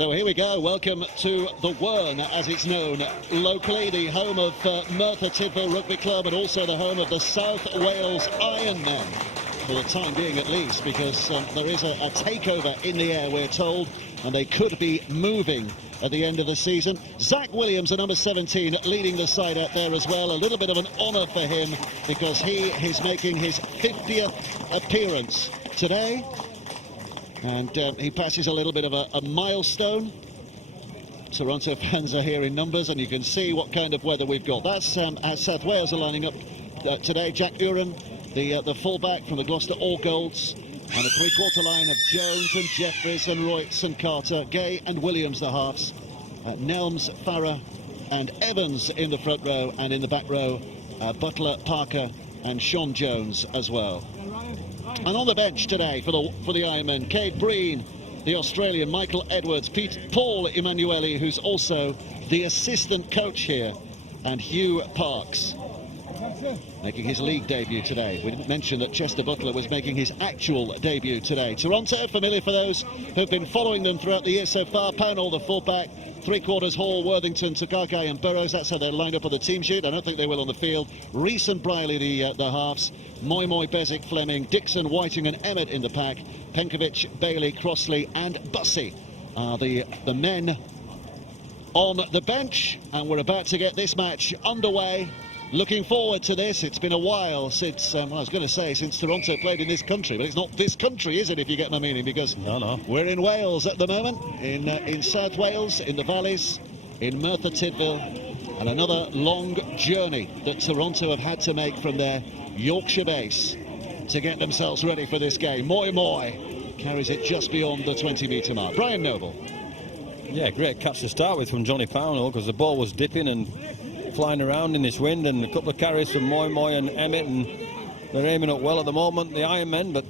So here we go. Welcome to the Wern, as it's known locally, the home of Merthyr Tydfil Rugby Club and also the home of the South Wales Ironmen, for the time being at least, because there is a takeover in the air, we're told, and they could be moving at the end of the season. Zach Williams, the number 17, leading the side out there as well. A little bit of an honour for him because he is making his 50th appearance today. And he passes a little bit of a milestone. Toronto fans are here in numbers, and you can see what kind of weather we've got. That's as South Wales are lining up today. Jack Uren, the fullback from the Gloucester All Golds, and a three-quarter line of Jones and Jeffries and Royce and Carter, Gay and Williams the halves, Nelms, Farah and Evans in the front row, and in the back row Butler, Parker and Sean Jones as well. And on the bench today for the Ironmen, Cade Breen, the Australian, Michael Edwards, Paul Emanuele, who's also the assistant coach here, and Hugh Parks, making his league debut today. We didn't mention that Chester Butler was making his actual debut today. Toronto, familiar for those who've been following them throughout the year so far. Pownall, the fullback, three-quarters Hall, Worthington, Takakai and Burrows. That's how they're lined up on the team sheet. I don't think they will on the field. Rees and Briley, the halves. Moy, Bezic, Fleming, Dixon, Whiting and Emmett in the pack. Penkovic, Bailey, Crossley and Bussey are the men on the bench. And we're about to get this match underway. Looking forward to this. It's been a while since, I was going to say since Toronto played in this country, but it's not this country, is it, if you get my meaning? Because we're in Wales at the moment, in South Wales, in the valleys, in Merthyr Tydfil, and another long journey that Toronto have had to make from their Yorkshire base to get themselves ready for this game. Moy carries it just beyond the 20-metre mark. Brian Noble. Yeah, great catch to start with from Johnny Pownall, because the ball was dipping and flying around in this wind, and a couple of carries from Moy and Emmett, and they're aiming up well at the moment, the Ironmen, but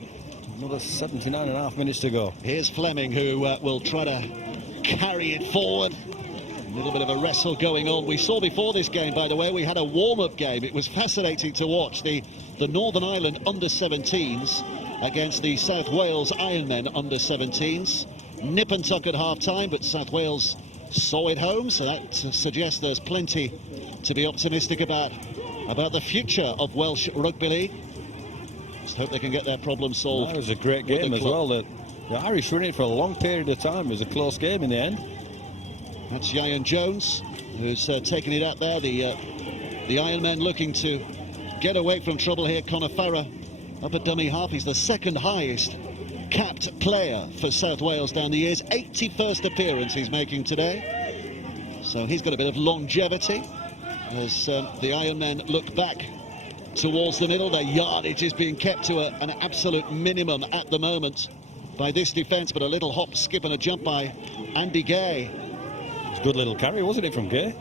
another 79.5 minutes to go. Here's Fleming, who will try to carry it forward. A little bit of a wrestle going on. We saw before this game, by the way, we had a warm-up game. It was fascinating to watch the Northern Ireland under-17s against the South Wales Ironmen under-17s. Nip and tuck at half-time, but South Wales saw it home, so that suggests there's plenty to be optimistic about the future of Welsh Rugby League. Just hope they can get their problem solved. That was a great game as well. The Irish were in it for a long period of time. It was a close game in the end. That's Ian Jones, who's taking it out there. The Ironmen looking to get away from trouble here. Conor Farah up at dummy half. He's the second highest capped player for South Wales down the years. 81st appearance he's making today. So he's got a bit of longevity as the Ironmen look back towards the middle. Their yardage is being kept to an absolute minimum at the moment by this defence, but a little hop, skip and a jump by Andy Gay. It's a good little carry, wasn't it, from Gay?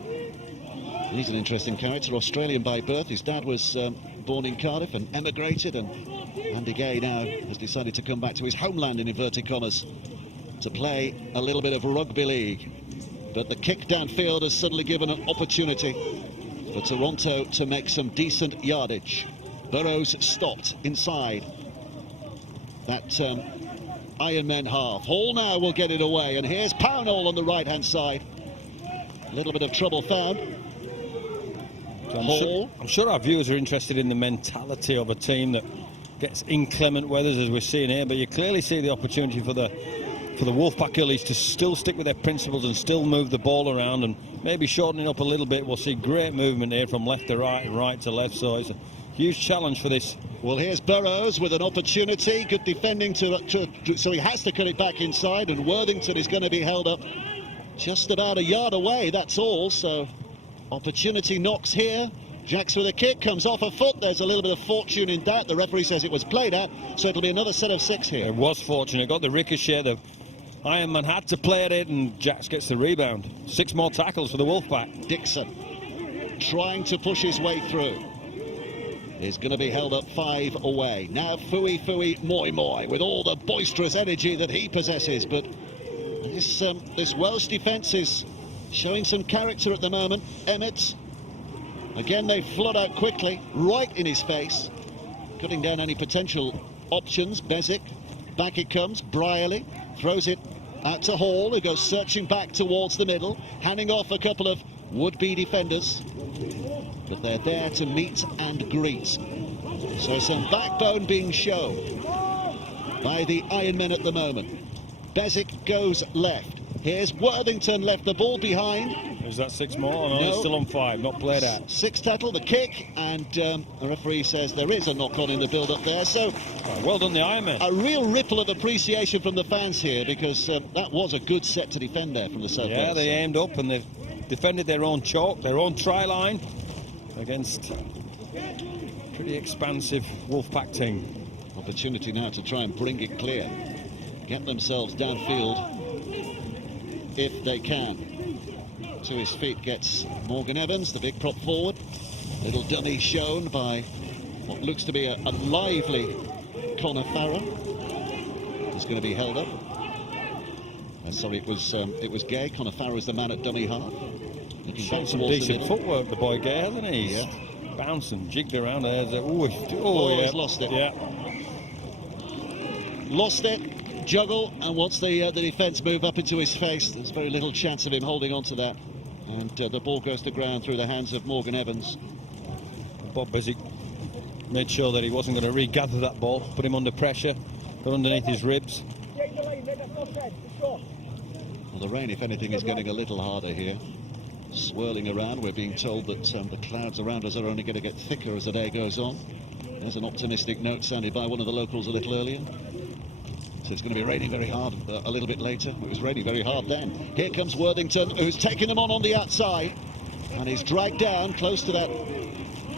He's an interesting character, Australian by birth. His dad was born in Cardiff and emigrated, and Andy Gay now has decided to come back to his homeland, in inverted commas, to play a little bit of rugby league. But the kick downfield has suddenly given an opportunity for Toronto to make some decent yardage. Burrows stopped inside that Ironmen half. Hall now will get it away, and here's Pownall on the right-hand side. A little bit of trouble found. I'm sure our viewers are interested in the mentality of a team that gets inclement weathers, as we're seeing here, but you clearly see the opportunity for the Wolfpack Illies to still stick with their principles and still move the ball around and maybe shortening up a little bit. We'll see great movement here from left to right and right to left, so it's a huge challenge for this. Well, here's Burrows with an opportunity. Good defending so he has to cut it back inside, and Worthington is going to be held up just about a yard away, that's all. So opportunity knocks here. Jacks with a kick, comes off a foot. There's a little bit of fortune in that. The referee says it was played out, so it'll be another set of 6 here. It was fortunate. Got the ricochet. The Ironman had to play at it, and Jacks gets the rebound. 6 more tackles for the Wolfpack. Dixon trying to push his way through. Is going to be held up 5 away. Now Fui Moy with all the boisterous energy that he possesses, but this Welsh defence is showing some character at the moment. Emmett, again they flood out quickly, right in his face, cutting down any potential options. Bezic, back it comes, Briley throws it Out to Hall, who goes searching back towards the middle, handing off a couple of would-be defenders. But they're there to meet and greet. So some backbone being shown by the Ironmen at the moment. Bezic goes left. Here's Worthington, left the ball behind. Is that 6 more? No, No. it's still on 5, not played out. 6 tackle, the kick, and the referee says there is a knock-on in the build-up there. So Well done, the Ironmen. a real ripple of appreciation from the fans here, because that was a good set to defend there from the South Yeah, Wales they side. aimed up and they defended their own chalk, their own try line against pretty expansive Wolfpack team. Opportunity now to try and bring it clear, get themselves downfield if they can. To his feet gets Morgan Evans, the big prop forward. Little dummy shown by what looks to be a lively Conor Farrer. He's going to be held up. Sorry, it was Gay. Conor Farrer is the man at dummy half. Looking Shown back some towards the decent middle. footwork, the boy Gay, hasn't he? He's Yeah. bouncing, jigged around there. He's lost it. Yeah. Lost it, juggle, and once the defence move up into his face, there's very little chance of him holding on to that. And the ball goes to ground through the hands of Morgan Evans. Bob Bezic made sure that he wasn't going to regather that ball, put him under pressure, got underneath his ribs. Well, the rain, if anything, is getting a little harder here. Swirling around, we're being told that the clouds around us are only going to get thicker as the day goes on. There's an optimistic note sounded by one of the locals a little earlier. So it's going to be raining very hard a little bit later. It was raining very hard then. Here comes Worthington, who's taking them on the outside. And he's dragged down close to that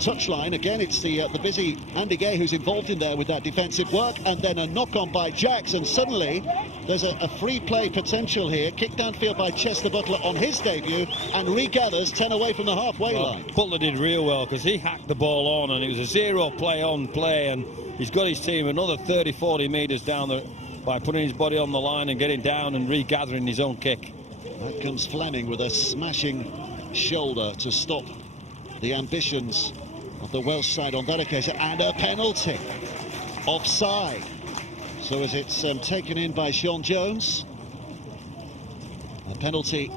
touchline. Again, it's the busy Andy Gay who's involved in there with that defensive work. And then a knock-on by Jackson. Suddenly, there's a free play potential here. Kicked downfield by Chester Butler on his debut. And regathers 10 away from the halfway line. Butler did real well because he hacked the ball on and it was a 0 play on play, and he's got his team another 30-40 metres down there by putting his body on the line and getting down and regathering his own kick. Out comes Fleming with a smashing shoulder to stop the ambitions of the Welsh side on that occasion, and a penalty. Offside. So as it's taken in by Sean Jones, a penalty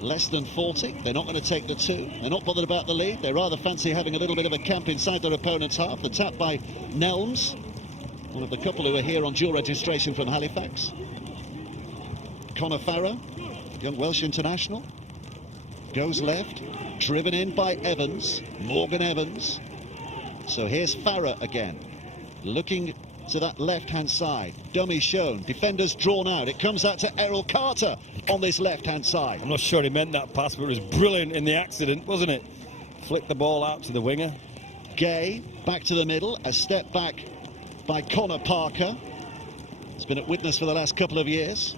less than 40. They're not going to take the 2. They're not bothered about the lead. They rather fancy having a little bit of a camp inside their opponent's half. The tap by Nelms, one of the couple who are here on dual registration from Halifax. Conor Farrer, young Welsh international, goes left, driven in by Evans, Morgan Evans. So here's Farrer again, looking to that left-hand side. Dummy shown, defenders drawn out. It comes out to Errol Carter on this left-hand side. I'm not sure he meant that pass, but it was brilliant in the accident, wasn't it? Flicked the ball out to the winger. Gay back to the middle, a step back by Connor Parker. He's been at Widnes for the last couple of years.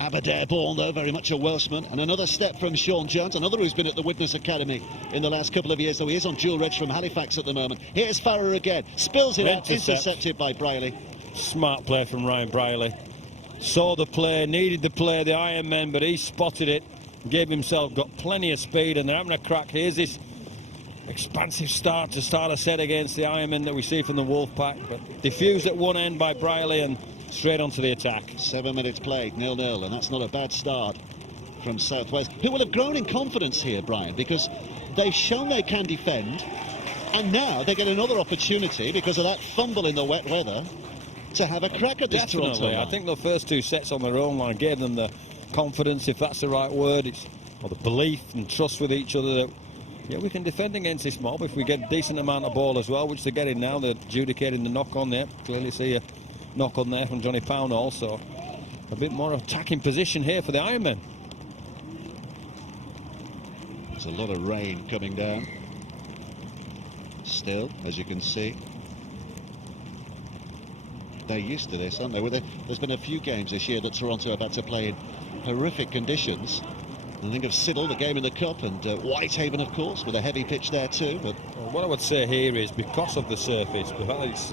Aberdare born, though, very much a Welshman. And another step from Sean Jones, another who's been at the Widnes Academy in the last couple of years, though he is on dual reg from Halifax at the moment. Here's Farrer again, spills it out, intercepted by Briley. Smart play from Ryan Briley. Saw the play, needed the play, the Ironmen, but he spotted it, gave himself, got plenty of speed, and they're having a crack. Here's this expansive start to start a set against the Ironmen that we see from the Wolfpack, but diffused at one end by Briley and straight onto the attack. 7 minutes played, 0-0, and that's not a bad start from South Wales, who will have grown in confidence here, Brian, because they've shown they can defend, and now they get another opportunity because of that fumble in the wet weather to have a crack at this Toronto Definitely. line. I think the first 2 sets on their own line gave them the confidence, if that's the right word, or the belief and trust with each other that, yeah, we can defend against this mob if we get a decent amount of ball as well, which they're getting now. They're adjudicating the knock-on there. Clearly see a knock-on there from Johnny Pownall, also. A bit more attacking position here for the Ironmen. There's a lot of rain coming down. Still, as you can see. They're used to this, aren't they? There's been a few games this year that Toronto have had to play in horrific conditions. I think of Siddle, the game in the Cup, and Whitehaven, of course, with a heavy pitch there too. But what I would say here is, because of the surface, the fact that it's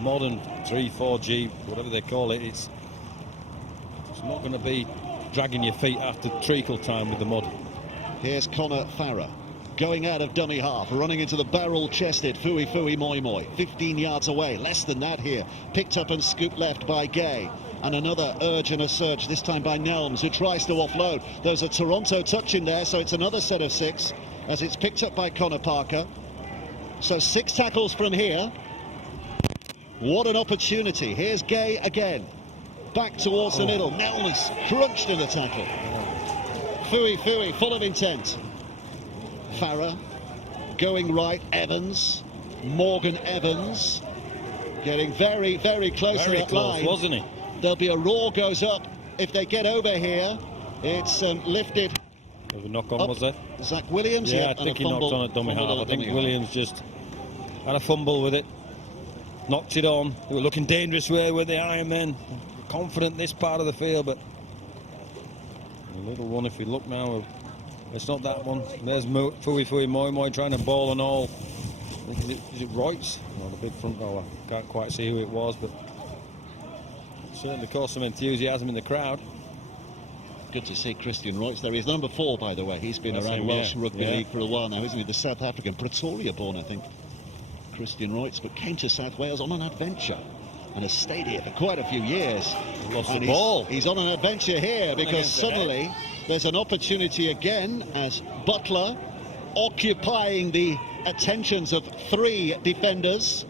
modern 3-4G, whatever they call it, it's not going to be dragging your feet after treacle time with the mud. Here's Conor Farrer, going out of dummy half, running into the barrel-chested Fui Moi Moi, 15 yards away, less than that here. Picked up and scooped left by Gay. And another urge and a surge, this time by Nelms, who tries to offload. There's a Toronto touch in there, so it's another set of 6 as it's picked up by Connor Parker. So 6 tackles from here. What an opportunity. Here's Gay again. Back towards the middle. Nelms crunched in the tackle. Fui, full of intent. Farah going right. Evans. Morgan Evans. Getting very, very close to that line. Wasn't he? There'll be a roar goes up if they get over here. It's lifted. There was a knock on, was there? Zach Williams. Yeah, I think he knocked on at dummy half. I think Williams just had a fumble with it. Knocked it on. They were looking dangerous way with the Ironmen. Confident this part of the field, but a little one, if you look now, it's not that one. There's Fui Moi trying to ball and all. I think, is it Reutz? No, the big front rower. Can't quite see who it was, but certainly caused some enthusiasm in the crowd. Good to see Christian Reutz there. He's number 4, by the way. He's been around Welsh Rugby League for a while now, isn't he? The South African, Pretoria born, I think. Christian Reutz, but came to South Wales on an adventure and has stayed here for quite a few years. Lost the ball. He's on an adventure here because suddenly there's an opportunity again as Butler occupying the attentions of 3 defenders.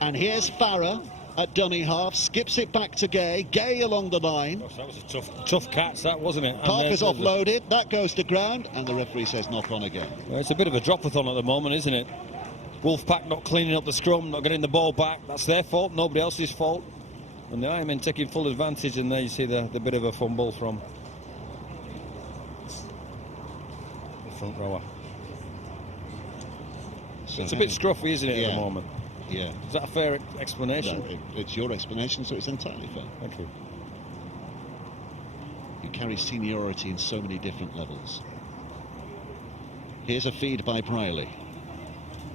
And here's Farah at dummy half, skips it back to Gay. Gay along the line. Gosh, that was a tough catch, that, wasn't it? Parker's offloaded, that goes to ground, and the referee says knock on again. Well, it's a bit of a drop-a-thon at the moment, isn't it? Wolfpack not cleaning up the scrum, not getting the ball back. That's their fault, nobody else's fault. And the Ironmen taking full advantage, and there you see the bit of a fumble from the front rower. So it's a bit scruffy, isn't it, at the moment? Yeah. Is that a fair explanation? No, it's your explanation, so it's entirely fair. Thank you. You carry seniority in so many different levels. Here's a feed by Briley.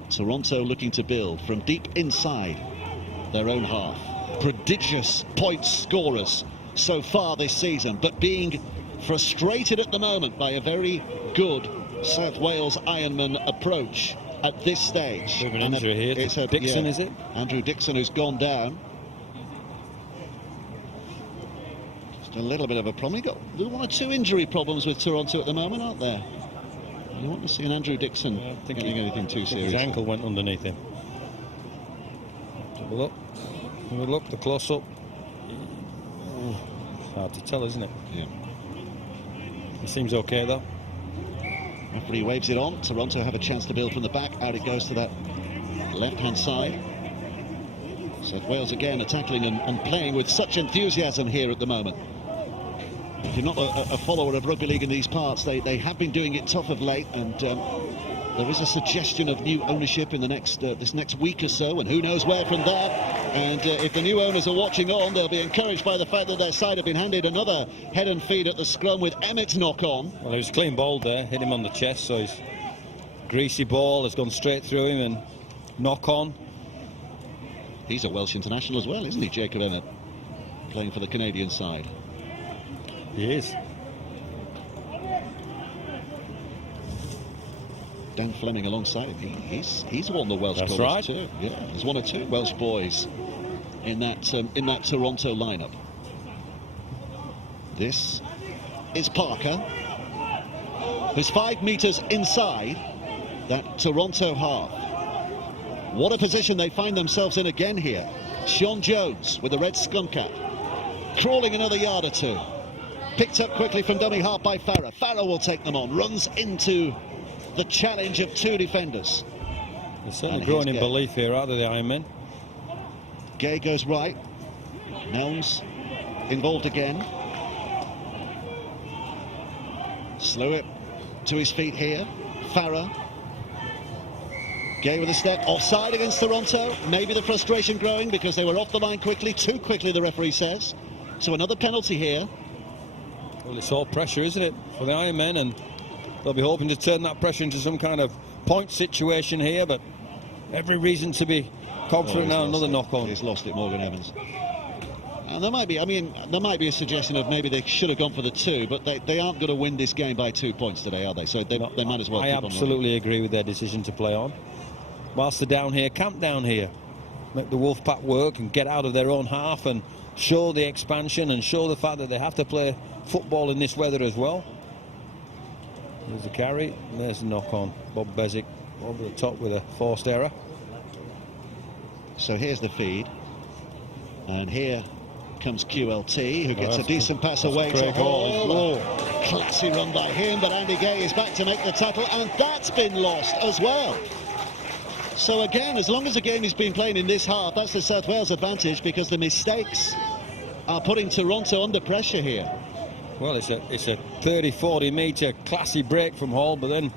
Toronto looking to build from deep inside their own half. Prodigious point scorers so far this season, but being frustrated at the moment by a very good South Wales Ironman approach at this stage. Bit of an injury here. It's Dixon, is it? Andrew Dixon, who's gone down. Just a little bit of a problem. You've got 1 or 2 injury problems with Toronto at the moment, aren't there? You want to see an Andrew Dixon getting anything too serious. His ankle went underneath him. Have a look. Have a look, the close-up. It's hard to tell, isn't it? Yeah. He seems okay, though. Referee waves it on. Toronto have a chance to build from the back. Out it goes to that left-hand side. South Wales again tackling and playing with such enthusiasm here at the moment. If you're not a follower of rugby league in these parts, they have been doing it tough of late, and there is a suggestion of new ownership in the this next week or so, and who knows where from that. And if the new owners are watching on, they'll be encouraged by the fact that their side have been handed another head and feed at the scrum with Emmett's knock on. Well, he was clean bowled there, hit him on the chest, so his greasy ball has gone straight through him and knock on. He's a Welsh international as well, isn't he, Jacob Emmett, playing for the Canadian side? He is. Dan Fleming alongside him. He's won the Welsh colours right. too. Yeah, there's 1 or 2 Welsh boys in that Toronto lineup. This is Parker, who's 5 metres inside that Toronto half. What a position they find themselves in again here. Sean Jones with the red scum cap, crawling another yard or 2. Picked up quickly from dummy half by Farah. Farah will take them on, runs into the challenge of 2 defenders. They're certainly growing in belief here, aren't they, the Ironmen? Gay goes right. Nelms involved again. Slewett to his feet here. Farah. Gay with a step. Offside against Toronto. Maybe the frustration growing because they were off the line quickly. Too quickly, the referee says. So another penalty here. Well, it's all pressure, isn't it, for the Ironmen, and they'll be hoping to turn that pressure into some kind of point situation here, but every reason to be confident now. Another knock on. He's lost it, Morgan Evans. And there might be a suggestion of maybe they should have gone for the 2, but they aren't going to win this game by 2 points today, are they? So they might as well. I absolutely agree with their decision to play on. Whilst they're down here, camp down here. make the Wolfpack work and get out of their own half and show the expansion and show the fact that they have to play football in this weather as well. There's the carry, and there's the knock on. Bob Bezic over the top with a forced error. So here's the feed, and here comes QLT, who gets a decent pass away to Hall. Classy run by him, but Andy Gay is back to make the tackle, and that's been lost as well. So again, as long as the game is being played in this half, that's the South Wales advantage, because the mistakes are putting Toronto under pressure here. Well, it's a 30-40 metre classy break from Hall, but then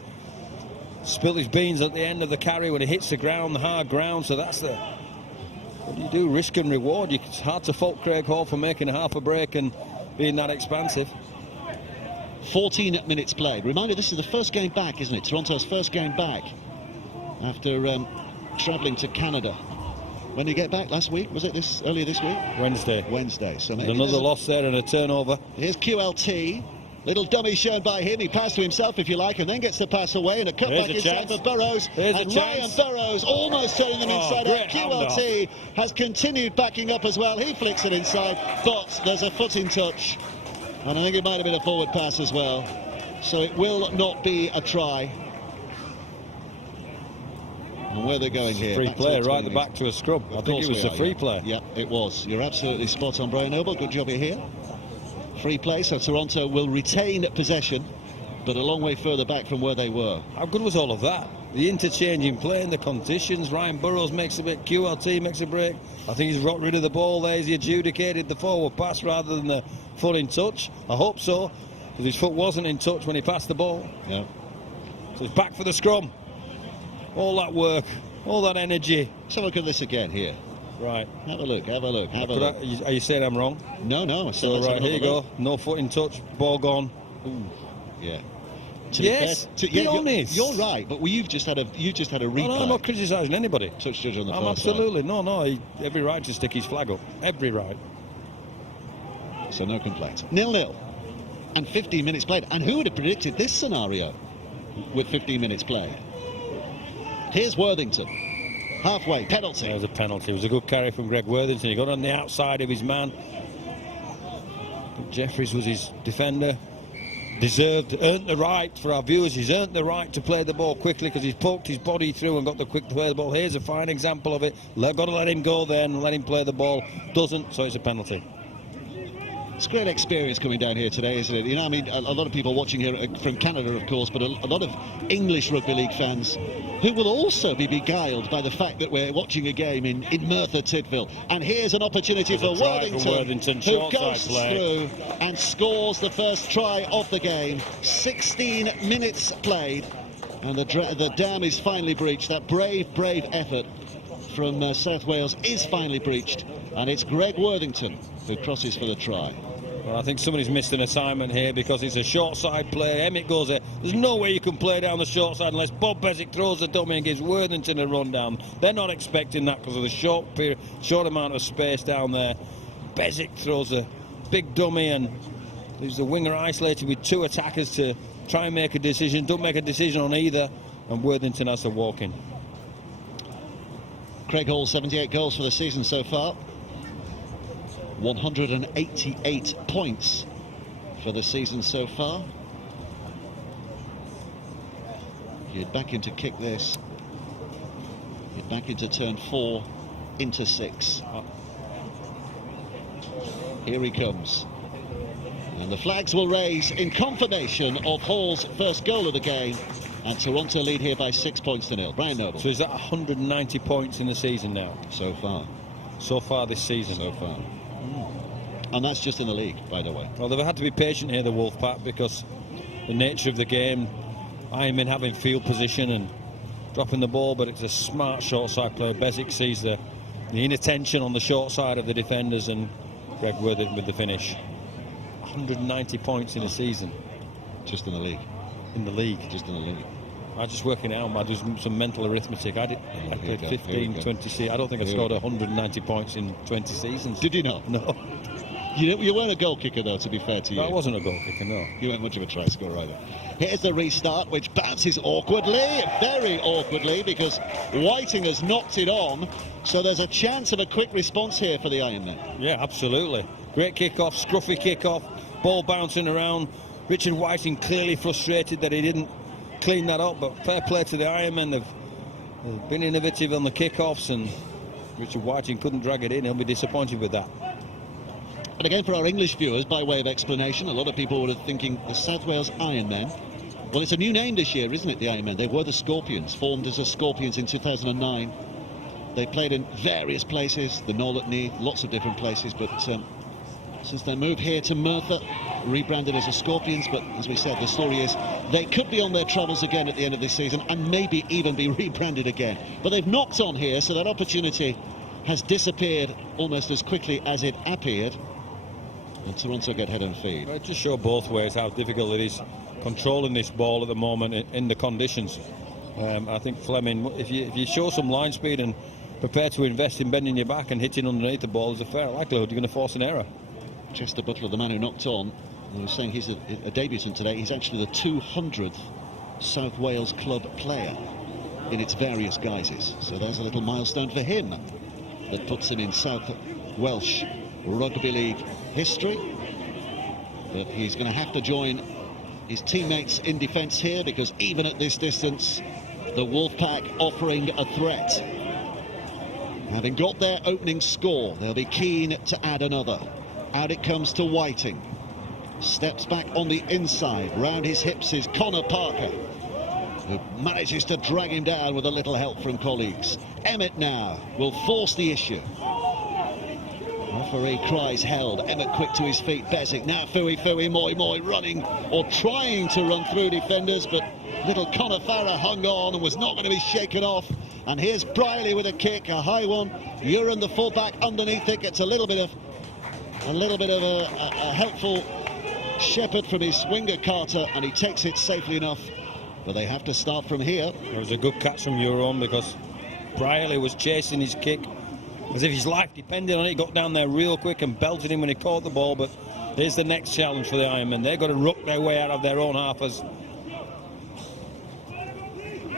spilt his beans at the end of the carry when he hits the ground, the hard ground. So that's the, what do you do? Risk and reward. It's hard to fault Craig Hall for making a half a break and being that expansive. 14 minutes played. Reminder, this is the first game back, isn't it? Toronto's first game back after travelling to Canada. When did you get back? Last week? Was it earlier this week? Wednesday. So maybe another loss there and a turnover. Here's QLT. Little dummy shown by him. He passed to himself, if you like, and then gets the pass away, and a cutback inside for Burrows. And Ryan Burrows almost turning them inside out. QLT has continued backing up as well. He flicks it inside, but there's a foot in touch. And I think it might have been a forward pass as well. So it will not be a try. And where they're going here. Free play right at the back to a scrub. I think it was a free play. Yeah, it was. You're absolutely spot on, Brian Noble. Good job you're here. Free play, so Toronto will retain possession, but a long way further back from where they were. How good was all of that? The interchanging play and the conditions. Ryan Burrows makes a bit, QLT makes a break. I think he's got rid of the ball there. He's adjudicated the forward pass rather than the foot in touch. I hope so, because his foot wasn't in touch when he passed the ball. Yeah. So it's back for the scrum. All that work, all that energy. So look at this again here. Right. Have a look. Are you saying I'm wrong? No. So right, here you go. No foot in touch, ball gone. Ooh. Yeah. Yes. Be honest. You're right, but you've just had a replay. No, I'm not criticising anybody. Touch judge on the I'm first absolutely no. Every right to stick his flag up. Every right. So no complaints. 0-0, and 15 minutes played. And who would have predicted this scenario with 15 minutes played? Here's Worthington. Halfway, penalty. There's a penalty. It was a good carry from Greg Worthington. He got on the outside of his man. Jeffries was his defender. Earned the right, for our viewers, he's earned the right to play the ball quickly because he's poked his body through and got the quick play the ball. Here's a fine example of it. Got to let him go there and let him play the ball. Doesn't, so it's a penalty. It's a great experience coming down here today, isn't it? You know, I mean, a lot of people watching here from Canada, of course, but a lot of English rugby league fans who will also be beguiled by the fact that we're watching a game in Merthyr Tydfil. And here's an opportunity for Worthington, who goes through and scores the first try of the game. 16 minutes played, and the dam is finally breached. That brave effort from South Wales is finally breached, and it's Greg Worthington who crosses for the try. Well, I think somebody's missed an assignment here because it's a short side play. Emmett goes there. There's no way you can play down the short side unless Bob Bezic throws the dummy and gives Worthington a run down. They're not expecting that because of the short amount of space down there. Bezic throws a big dummy and leaves the winger isolated with two attackers to try and make a decision. Don't make a decision on either, and Worthington has to walk in. Craig Hall, 78 goals for the season so far. 188 points for the season so far. You're back into kick this. You're back into turn 4, into 6. Here he comes. And the flags will raise in confirmation of Hall's first goal of the game. And Toronto lead here by 6 points to 0. Brian Noble. So is that 190 points in the season now? So far. So far this season? So far. And that's just in the league, by the way. Well, they've had to be patient here, the Wolfpack, because the nature of the game, Ironman having field position and dropping the ball, but it's a smart short side play. Bezic sees the inattention on the short side of the defenders, and Greg Worthington with the finish. 190 points in a season. Just in the league. In the league. Just in the league. I just working out. I do some mental arithmetic. I played 15, 20 seasons. I don't think I scored 190 points in 20 seasons. Did you not? No. You weren't a goal kicker, though, to be fair to you. That wasn't a goal kicker, no. You weren't much of a try scorer either. Here's the restart, which bounces awkwardly, very awkwardly, because Whiting has knocked it on. So there's a chance of a quick response here for the Ironmen. Yeah, absolutely. Great kick-off, scruffy kick-off, ball bouncing around. Richard Whiting clearly frustrated that he didn't clean that up, but fair play to the Ironmen. They've been innovative on the kick-offs, and Richard Whiting couldn't drag it in. He'll be disappointed with that. And again, for our English viewers, by way of explanation, a lot of people were thinking the South Wales Ironmen. Well, it's a new name this year, isn't it, the Ironmen? They were the Scorpions, formed as the Scorpions in 2009. They played in various places, the Knoll at Neath, lots of different places, but since their move here to Merthyr, rebranded as the Scorpions. But as we said, the story is they could be on their travels again at the end of this season and maybe even be rebranded again. But they've knocked on here, so that opportunity has disappeared almost as quickly as it appeared. And Toronto get head and feed. It just shows both ways how difficult it is controlling this ball at the moment in the conditions. I think Fleming, if you show some line speed and prepare to invest in bending your back and hitting underneath the ball, there's a fair likelihood you're going to force an error. Chester Butler, the man who knocked on, I was saying he's a debutant today. He's actually the 200th South Wales club player in its various guises. So there's a little milestone for him that puts him in South Welsh Rugby League history. But he's going to have to join his teammates in defence here, because even at this distance, the Wolfpack offering a threat. Having got their opening score, they'll be keen to add another. Out it comes to Whiting. Steps back on the inside. Round his hips is Connor Parker, who manages to drag him down with a little help from colleagues. Emmett now will force the issue. Referee cries held. Emmett quick to his feet. Bezic now Fui Moi running or trying to run through defenders, but little Connor Farah hung on and was not going to be shaken off. And here's Briley with a kick, a high one. Uren, the fullback, underneath it, gets a little bit of a helpful shepherd from his winger Carter, and he takes it safely enough. But they have to start from here. It was a good catch from Uren, because Briley was chasing his kick as if his life depended on it. He got down there real quick and belted him when he caught the ball. But here's the next challenge for the Ironmen. They've got to ruck their way out of their own half as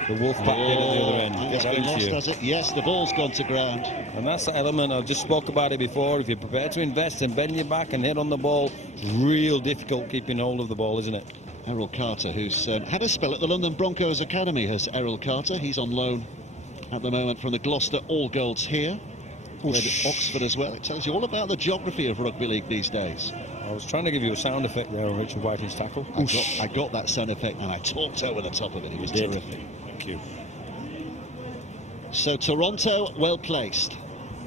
the Wolfpack did at the other end. It's been lost, has it? Yes, the ball's gone to ground. And that's the element, I just spoke about it before. If you're prepared to invest and bend your back and hit on the ball, it's real difficult keeping hold of the ball, isn't it? Errol Carter, who's had a spell at the London Broncos Academy, has Errol Carter. He's on loan at the moment from the Gloucester All Girls here. Played at Oxford as well. It tells you all about the geography of rugby league these days. I was trying to give you a sound effect there on Richard Whiting's tackle. I got that sound effect and I talked over the top of it. It was terrific. Thank you. So Toronto well placed.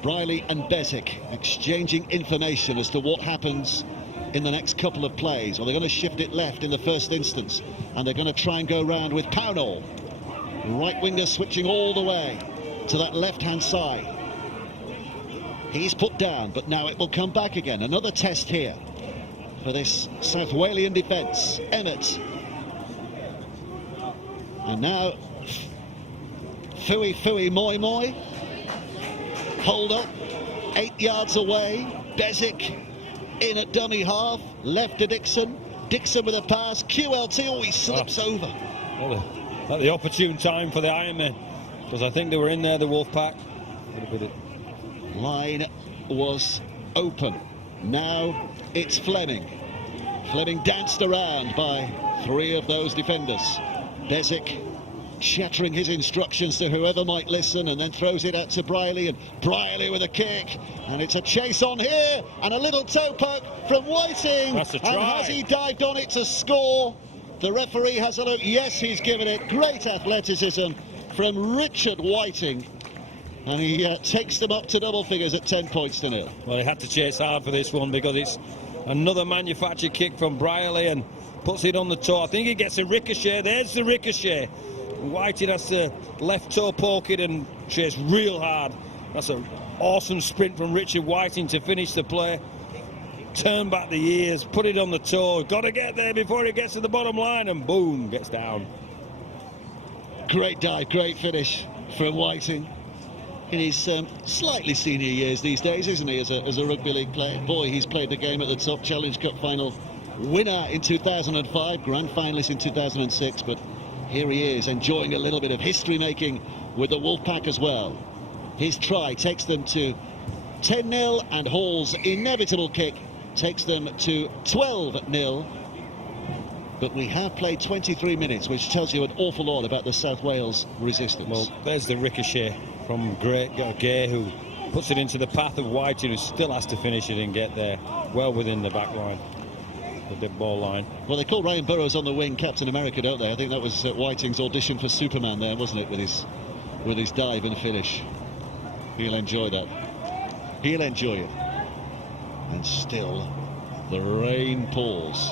Briley and Bezic exchanging information as to what happens in the next couple of plays. Well, they're going to shift it left in the first instance, and they're going to try and go round with Pownall. Right winger switching all the way to that left-hand side. He's put down, but now it will come back again. Another test here for this South Walian defence. Emmett. And now Fui Moi. Hold up. 8 yards away. Bezic in at dummy half. Left to Dixon. Dixon with a pass. QLT. Oh, he slips over. Well, at the opportune time for the Ironmen, because I think they were in there, the Wolfpack. Line was open. Now it's Fleming. Fleming danced around by 3 of those defenders. Bezic shattering his instructions to whoever might listen, and then throws it out to Briley, and Briley with a kick, and it's a chase on here, and a little toe poke from Whiting. That's a try. And has he dived on it to score? The referee has a look. Yes, he's given it. Great athleticism from Richard Whiting. And he takes them up to double figures at 10 points to 0. Well, he had to chase hard for this one, because it's another manufactured kick from Briley and puts it on the toe. I think he gets a ricochet. There's the ricochet. Whiting has to left toe poke it and chase real hard. That's an awesome sprint from Richard Whiting to finish the play. Turn back the ears, put it on the toe. Got to get there before he gets to the bottom line, and boom, gets down. Great dive, great finish from Whiting. in his slightly senior years these days, isn't he, as a rugby league player? Boy, he's played the game at the top. Challenge Cup final winner in 2005, grand finalist in 2006, but here he is enjoying a little bit of history making with the Wolfpack as well. His try takes them to 10-0, and Hall's inevitable kick takes them to 12-0. But we have played 23 minutes, which tells you an awful lot about the South Wales resistance. Well, there's the ricochet from Gay, who puts it into the path of Whiting, who still has to finish it and get there well within the back line, the dead ball line. Well, they call Ryan Burrows on the wing Captain America, don't they? I think that was Whiting's audition for Superman there, wasn't it, with his dive and finish. He'll enjoy that. He'll enjoy it. And still, the rain pours.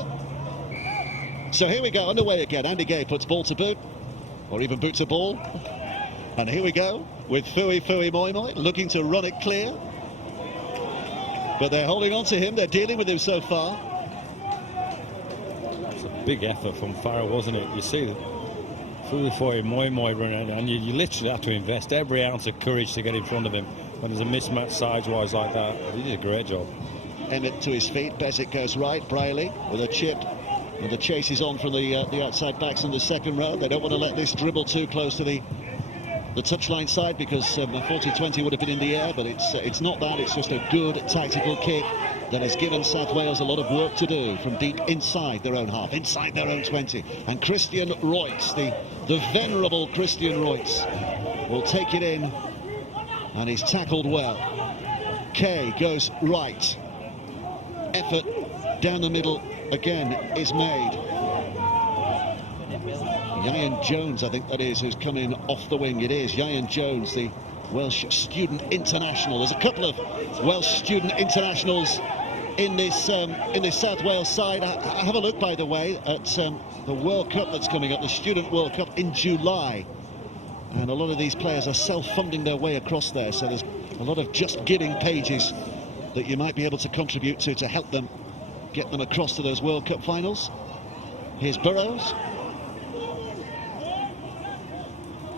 So here we go, underway again. Andy Gay puts ball to boot, or even boot to ball. And here we go with Fui Moi Moi looking to run it clear. But they're holding on to him, they're dealing with him so far. It's a big effort from Farah, wasn't it? You see Fui Moi Moi running, and you literally have to invest every ounce of courage to get in front of him when there's a mismatch size-wise like that. He did a great job. Emmett to his feet, Bezic goes right, Briley with a chip. And the chase is on from the outside backs in the second row. They don't want to let this dribble too close to the touchline side, because 40-20 would have been in the air, but it's not that. It's just a good tactical kick that has given South Wales a lot of work to do from deep inside their own half, inside their own 20. And Christian Reutz, the venerable Christian Reutz, will take it in, and he's tackled well. Kay goes right. Effort down the middle again is made. Ieuan Jones, I think that is, who's come in off the wing. It is Ieuan Jones, the Welsh student international. There's a couple of Welsh student internationals in this South Wales side. Have a look, by the way, at the World Cup that's coming up, the Student World Cup in July. And a lot of these players are self-funding their way across there, so there's a lot of just giving pages that you might be able to contribute to help them get them across to those World Cup finals. Here's Burrows.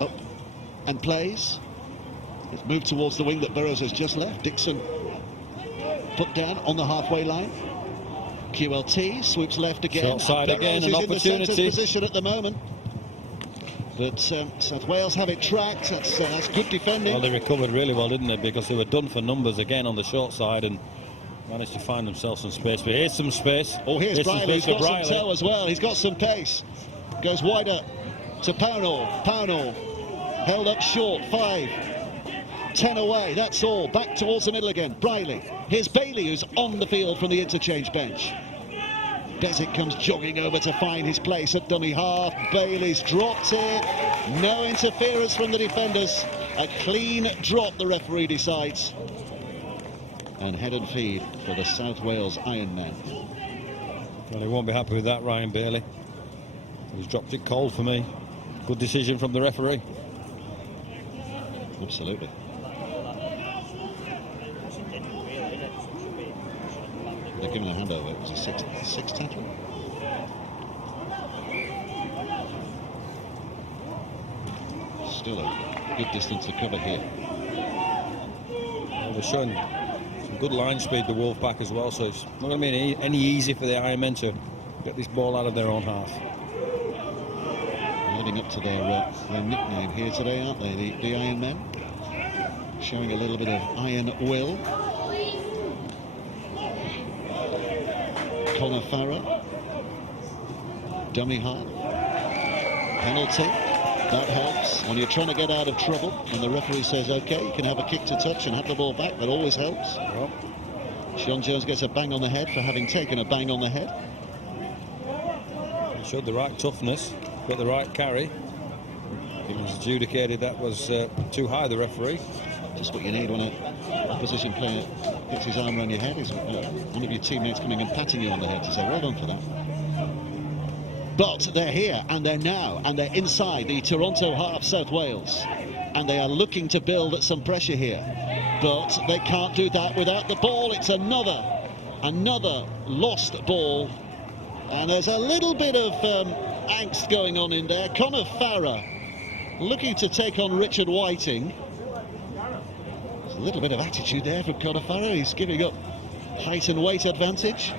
Up and plays. It's moved towards the wing that Burrows has just left. Dixon put down on the halfway line. QLT sweeps left again. Short side again, an opportunity. In the centre position at the moment. But South Wales have it tracked. That's good defending. Well, they recovered really well, didn't they? Because they were done for numbers again on the short side and managed to find themselves some space. But here's some space. Oh, here's Briley. He's got some toe as well. He's got some pace. Goes wider to Pownall. Pownall held up short. 5-10 away. That's all. Back towards the middle again. Briley. Here's Bailey, who's on the field from the interchange bench. Bezic comes jogging over to find his place at dummy half. Bailey's dropped it. No interference from the defenders. A clean drop, the referee decides. And head and feed for the South Wales Ironmen. Well, he won't be happy with that, Ryan Bailey. He's dropped it cold for me. Good decision from the referee. Absolutely. They're giving a handover. It was a six tackle. Still a good distance to cover here. Well, they're showing some good line speed, the Wolfpack as well, so it's not going to be any easy for the Ironmen to get this ball out of their own half. Living up to their nickname here today, aren't they? The Ironmen. Showing a little bit of iron will. Conor Farah, dummy half, penalty. That helps when you're trying to get out of trouble, and the referee says, OK, you can have a kick to touch and have the ball back. That always helps. Well, Sean Jones gets a bang on the head for having taken a bang on the head. he showed the right toughness, got the right carry. It was adjudicated that was too high, the referee. Just what you need when a opposition player puts his arm around your head, is one of your teammates coming and patting you on the head to say, well done for that. But they're here, and they're now, and they're inside the Toronto half, South Wales. And they are looking to build some pressure here. But they can't do that without the ball. It's another lost ball. And there's a little bit of angst going on in there. Conor Farah looking to take on Richard Whiting. A little bit of attitude there from Conor Farrer. He's giving up height and weight advantage.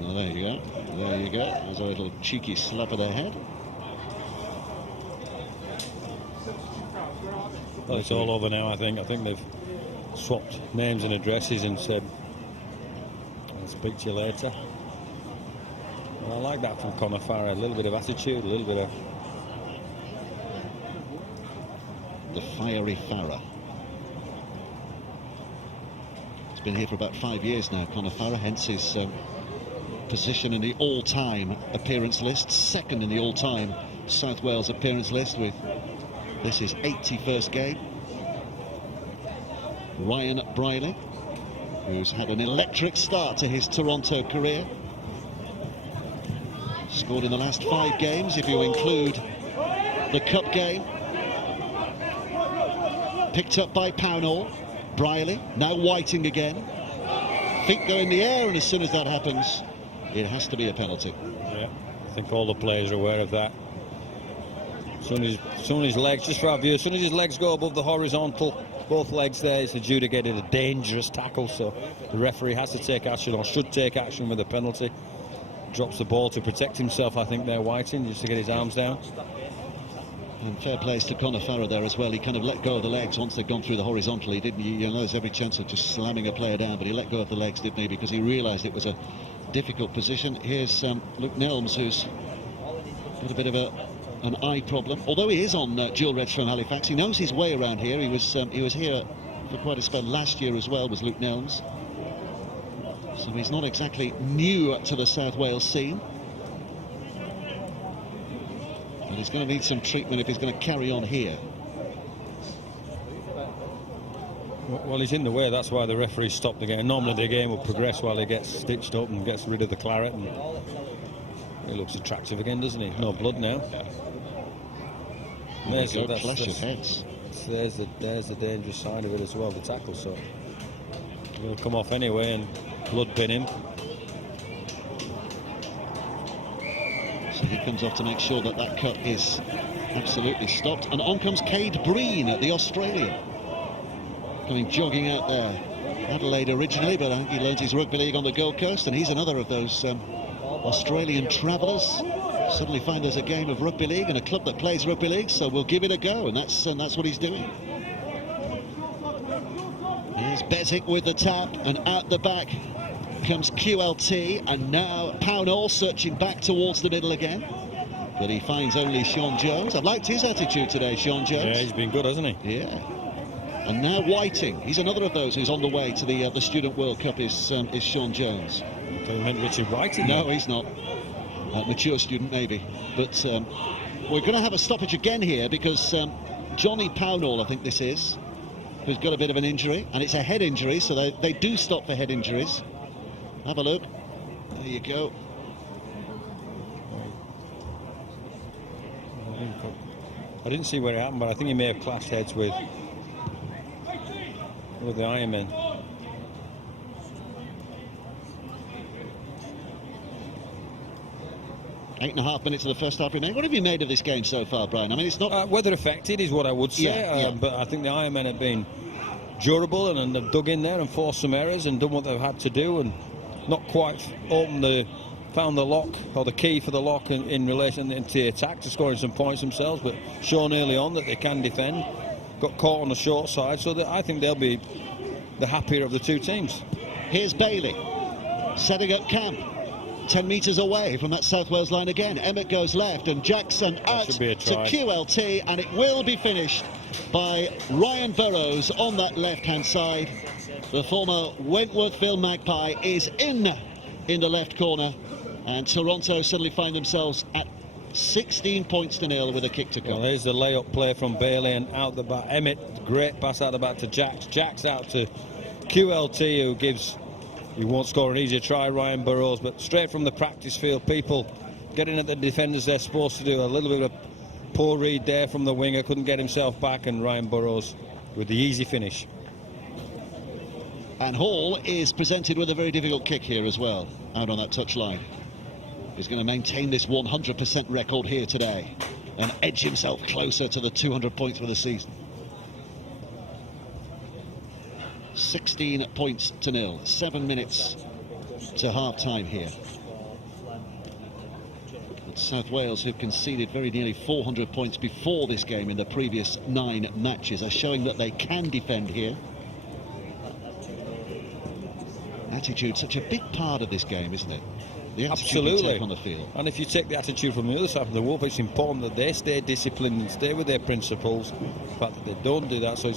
Well, there you go. There you go. There's a little cheeky slap of the head. Well, it's all over now, I think. I think they've swapped names and addresses and said, I'll speak to you later. And I like that from Conor Farrer. A little bit of attitude, a little bit of... The fiery Farrer. He's been here for about 5 years now, Conor Farrer, hence his position in the all-time appearance list, second in the all-time South Wales appearance list, with this is 81st game. Ryan Brierley, who's had an electric start to his Toronto career, scored in the last 5 games if you include the cup game. Picked up by Pownall. Brierley, now Whiting again. Feet go in the air, and as soon as that happens, it has to be a penalty. Yeah, I think all the players are aware of that. As soon as his legs, just for our view, as soon as his legs go above the horizontal, both legs there, it's adjudicated a dangerous tackle, so the referee has to take action, or should take action with a penalty. Drops the ball to protect himself, I think, there, Whiting, just to get his arms down. And fair plays to Conor Farrer there as well. He kind of let go of the legs once they'd gone through the horizontal. He didn't, you know, there's every chance of just slamming a player down, but he let go of the legs, didn't he? Because he realised it was a difficult position. Here's Luke Nelms, who's got a bit of an eye problem. Although he is on dual reg from Halifax, he knows his way around here. He was here for quite a spell last year as well, was Luke Nelms. So he's not exactly new to the South Wales scene. And he's going to need some treatment if he's going to carry on here. Well, he's in the way, that's why the referee stopped the game. Normally the game will progress while he gets stitched up and gets rid of the claret, and he looks attractive again, doesn't he? No blood now. There's a clash of heads. There's the dangerous side of it as well, the tackle, so he'll come off anyway and blood bin him. So he comes off to make sure that that cut is absolutely stopped. And on comes Cade Breen, the Australian, coming jogging out there. Adelaide originally, but I think he learned his rugby league on the Gold Coast, and he's another of those Australian travellers. Suddenly find there's a game of rugby league and a club that plays rugby league, so we'll give it a go, and that's what he's doing. Here's Bezic with the tap, and out the back comes QLT, and now Pownall searching back towards the middle again, but he finds only Sean Jones. I've liked his attitude today, Sean Jones. Yeah, he's been good, hasn't he? Yeah. And now Whiting, he's another of those who's on the way to the Student World Cup, is Sean Jones. You meant Richard Whiting? No, he's not. Mature student maybe, but we're going to have a stoppage again here because Johnny Pownall, I think this is, who's got a bit of an injury, and it's a head injury, so they do stop for head injuries. Have a look. There you go. I didn't see where it happened, but I think he may have clashed heads with the Ironmen. Eight and a half minutes of the first half remaining. What have you made of this game so far, Brian? I mean, it's not... weather affected is what I would say, but I think the Ironmen have been durable and have dug in there and forced some errors and done what they've had to do, and not quite found the lock or the key for the lock in relation to the attack to scoring some points themselves, but shown early on that they can defend. Got caught on the short side, so I think they'll be the happier of the two teams. Here's Bailey setting up camp 10 metres away from that South Wales line again. Emmett goes left and Jackson out to QLT, and it will be finished by Ryan Burrows on that left-hand side. The former Wentworthville Magpie is in the left corner, and Toronto suddenly find themselves at 16 points to nil with a kick to come. Well, there's the layup play from Bailey, and out the back, Emmett, great pass out the back to Jax. Jax out to QLT, he won't score an easier try, Ryan Burrows, but straight from the practice field, people getting at the defenders they're supposed to do. A little bit of a poor read there from the winger, couldn't get himself back, and Ryan Burrows with the easy finish. And Hall is presented with a very difficult kick here as well, out on that touchline. He's going to maintain this 100% record here today. and edge himself closer to the 200 points for the season. 16 points to nil, 7 minutes to half-time here. But South Wales, who've conceded very nearly 400 points before this game in the previous 9 matches, are showing that they can defend here. Attitude, such a big part of this game, isn't it? The attitude you take on the field. And if you take the attitude from the other side of the Wolf, it's important that they stay disciplined and stay with their principles. The fact that they don't do that, so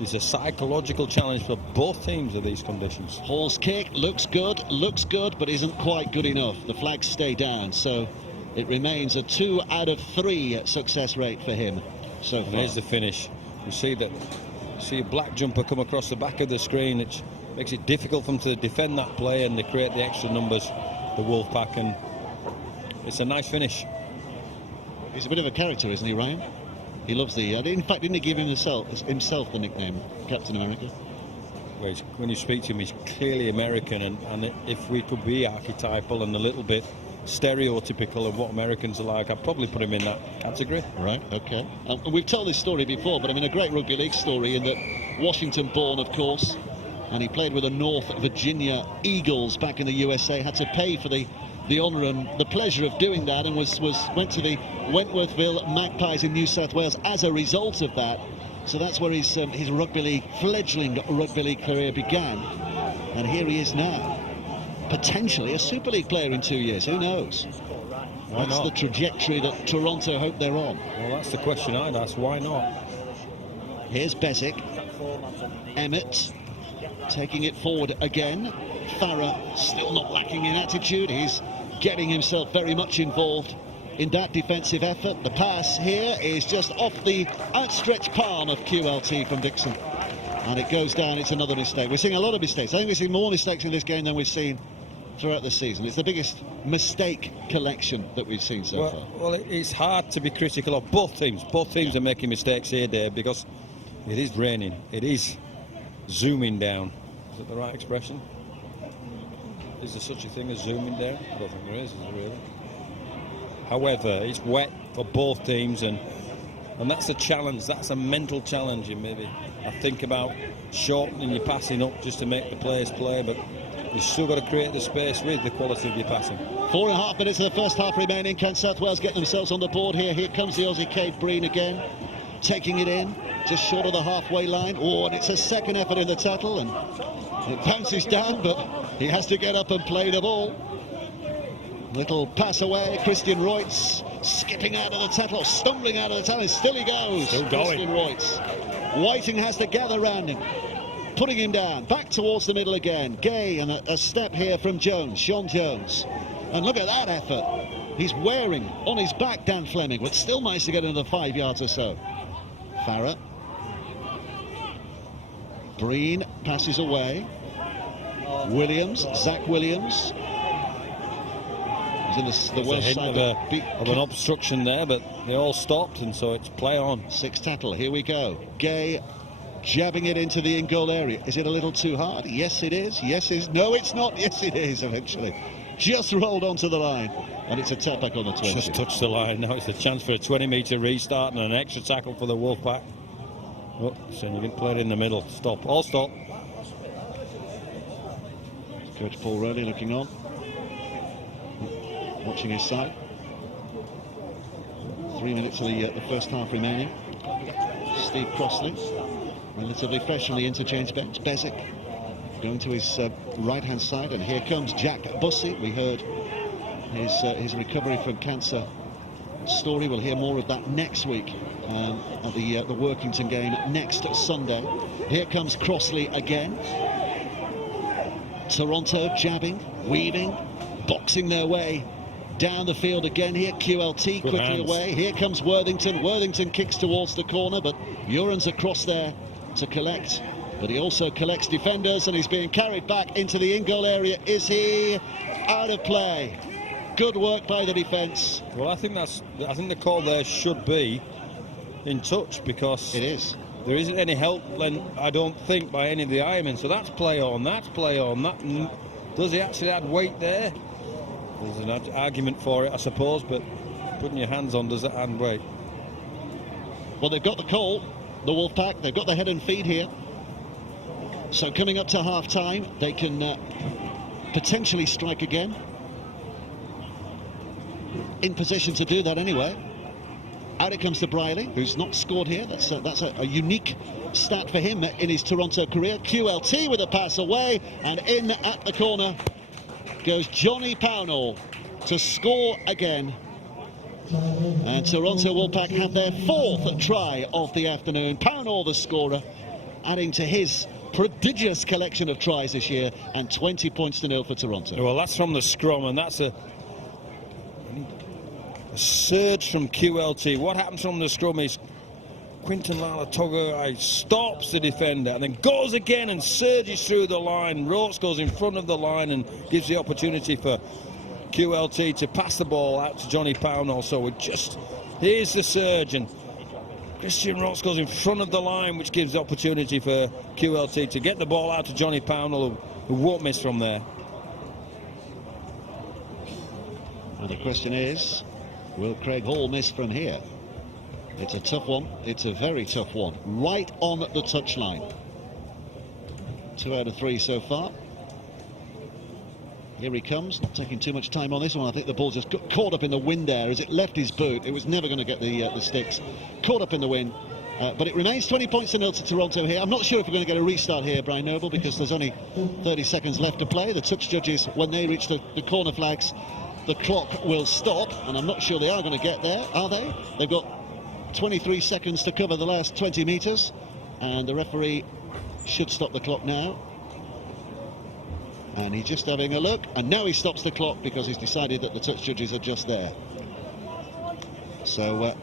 it's a psychological challenge for both teams of these conditions. Hall's kick looks good, but isn't quite good enough. The flags stay down, so it remains a 2 out of 3 success rate for him so far. And here's the finish. You see a black jumper come across the back of the screen, which makes it difficult for them to defend that play, and they create the extra numbers, the Wolfpack, and it's a nice finish. He's a bit of a character, isn't he, Ryan? He loves the... in fact, didn't he give himself the nickname Captain America? Well, when you speak to him, he's clearly American, and if we could be archetypal and a little bit stereotypical of what Americans are like, I'd probably put him in that category. Right, okay. And we've told this story before, but I mean, a great rugby league story in that Washington born, of course, and he played with the North Virginia Eagles back in the USA, had to pay for the honour and the pleasure of doing that, and went to the Wentworthville Magpies in New South Wales as a result of that. So that's where his fledgling rugby league career began, and here he is now, potentially a Super League player in 2 years. Who knows? That's the trajectory that Toronto hope they're on. Well, that's the question I'd ask. Why not? Here's Bezic. Emmett taking it forward again. Farah still not lacking in attitude. He's getting himself very much involved in that defensive effort. The pass here is just off the outstretched palm of QLT from Dixon, and it goes down. It's another mistake. We're seeing a lot of mistakes. I think we've seen more mistakes in this game than we've seen throughout the season. It's the biggest mistake collection that we've seen so far. Well, it's hard to be critical of both teams. Both teams are making mistakes here, Dave, because it is raining. It is zooming down. Is that the right expression? Is there such a thing as zooming down? I don't think there is there really? However, it's wet for both teams, and that's a challenge. That's a mental challenge. And maybe I think about shortening your passing up just to make the players play, but you've still got to create the space with the quality of your passing. 4.5 minutes of the first half remaining. Can South Wales get themselves on the board here? Here comes the Aussie Cade Breen again, taking it in just short of the halfway line. Oh, and it's a second effort in the tackle, and it bounces down, but he has to get up and play the ball. Little pass away. Christian Reutz skipping out of the tackle, stumbling out of the tackle. Still he goes. Still going. Christian Reutz. Whiting has to gather round him, putting him down. Back towards the middle again. Gay, and a step here from Jones, Sean Jones. And look at that effort. He's wearing on his back Dan Fleming, but still managed to get another 5 yards or so. Farah. Breen passes away. Williams, Zach Williams. He's in the Welsh side of an obstruction there, but they all stopped, and so it's play on. 6 tackle, here we go. Gay jabbing it into the in-goal area. Is it a little too hard? Yes, it is. Yes, it is. No, it's not. Yes, it is, eventually. Just rolled onto the line, and it's a tap back on the 20. Just touched the line. Now it's a chance for a 20-metre restart and an extra tackle for the Wolfpack. Oh, so you didn't play it in the middle. Stop. All stop. Coach Paul Rowley looking on, watching his side. 3 minutes of the first half remaining. Steve Crossley, relatively fresh on the interchange bench. Bezic going to his right-hand side, and here comes Jack Bussey. We heard his recovery from cancer story. We'll hear more of that next week at the Workington game next Sunday. Here comes Crossley again. Toronto jabbing, weaving, boxing their way down the field again here. QLT quickly away. Here comes Worthington. Worthington kicks towards the corner, but Uran's across there to collect. But he also collects defenders, and he's being carried back into the in-goal area. Is he out of play? Good work by the defence. Well, I think the call there should be in touch, because it is. There isn't any help, I don't think, by any of the Ironmen. So that's play on. That's play on. Does he actually add weight there? There's an argument for it, I suppose, but putting your hands on, does that add weight? Well, they've got the call, the Wolfpack. They've got the head and feed here. So coming up to half-time, they can potentially strike again. In position to do that anyway. Out it comes to Brierley, who's not scored here. That's a unique start for him in his Toronto career. QLT with a pass away, and in at the corner goes Johnny Pownall to score again. And Toronto Wolfpack have their 4th try of the afternoon. Pownall, the scorer, adding to his prodigious collection of tries this year, and 20 points to 0 for Toronto. Well, that's from the scrum, and that's a surge from QLT. What happens from the scrum is Quinton Lalatogai stops the defender and then goes again and surges through the line. Rokes goes in front of the line and gives the opportunity for QLT to pass the ball out to Johnny Pownall. So here's the surge, and Christian Rokes goes in front of the line, which gives the opportunity for QLT to get the ball out to Johnny Pownall, who won't miss from there. And the question is, will Craig Hall miss from here? It's a tough one. It's a very tough one. Right on the touchline. 2 out of 3 so far. Here he comes, not taking too much time on this one. I think the ball just got caught up in the wind there as it left his boot. It was never going to get the sticks. Caught up in the wind. But it remains 20 points to 0 to Toronto here. I'm not sure if we're going to get a restart here, Brian Noble, because there's only 30 seconds left to play. The touch judges, when they reach the corner flags, the clock will stop, and I'm not sure they are going to get there, are they? They've got 23 seconds to cover the last 20 metres, and the referee should stop the clock now. And he's just having a look, and now he stops the clock because he's decided that the touch judges are just there. So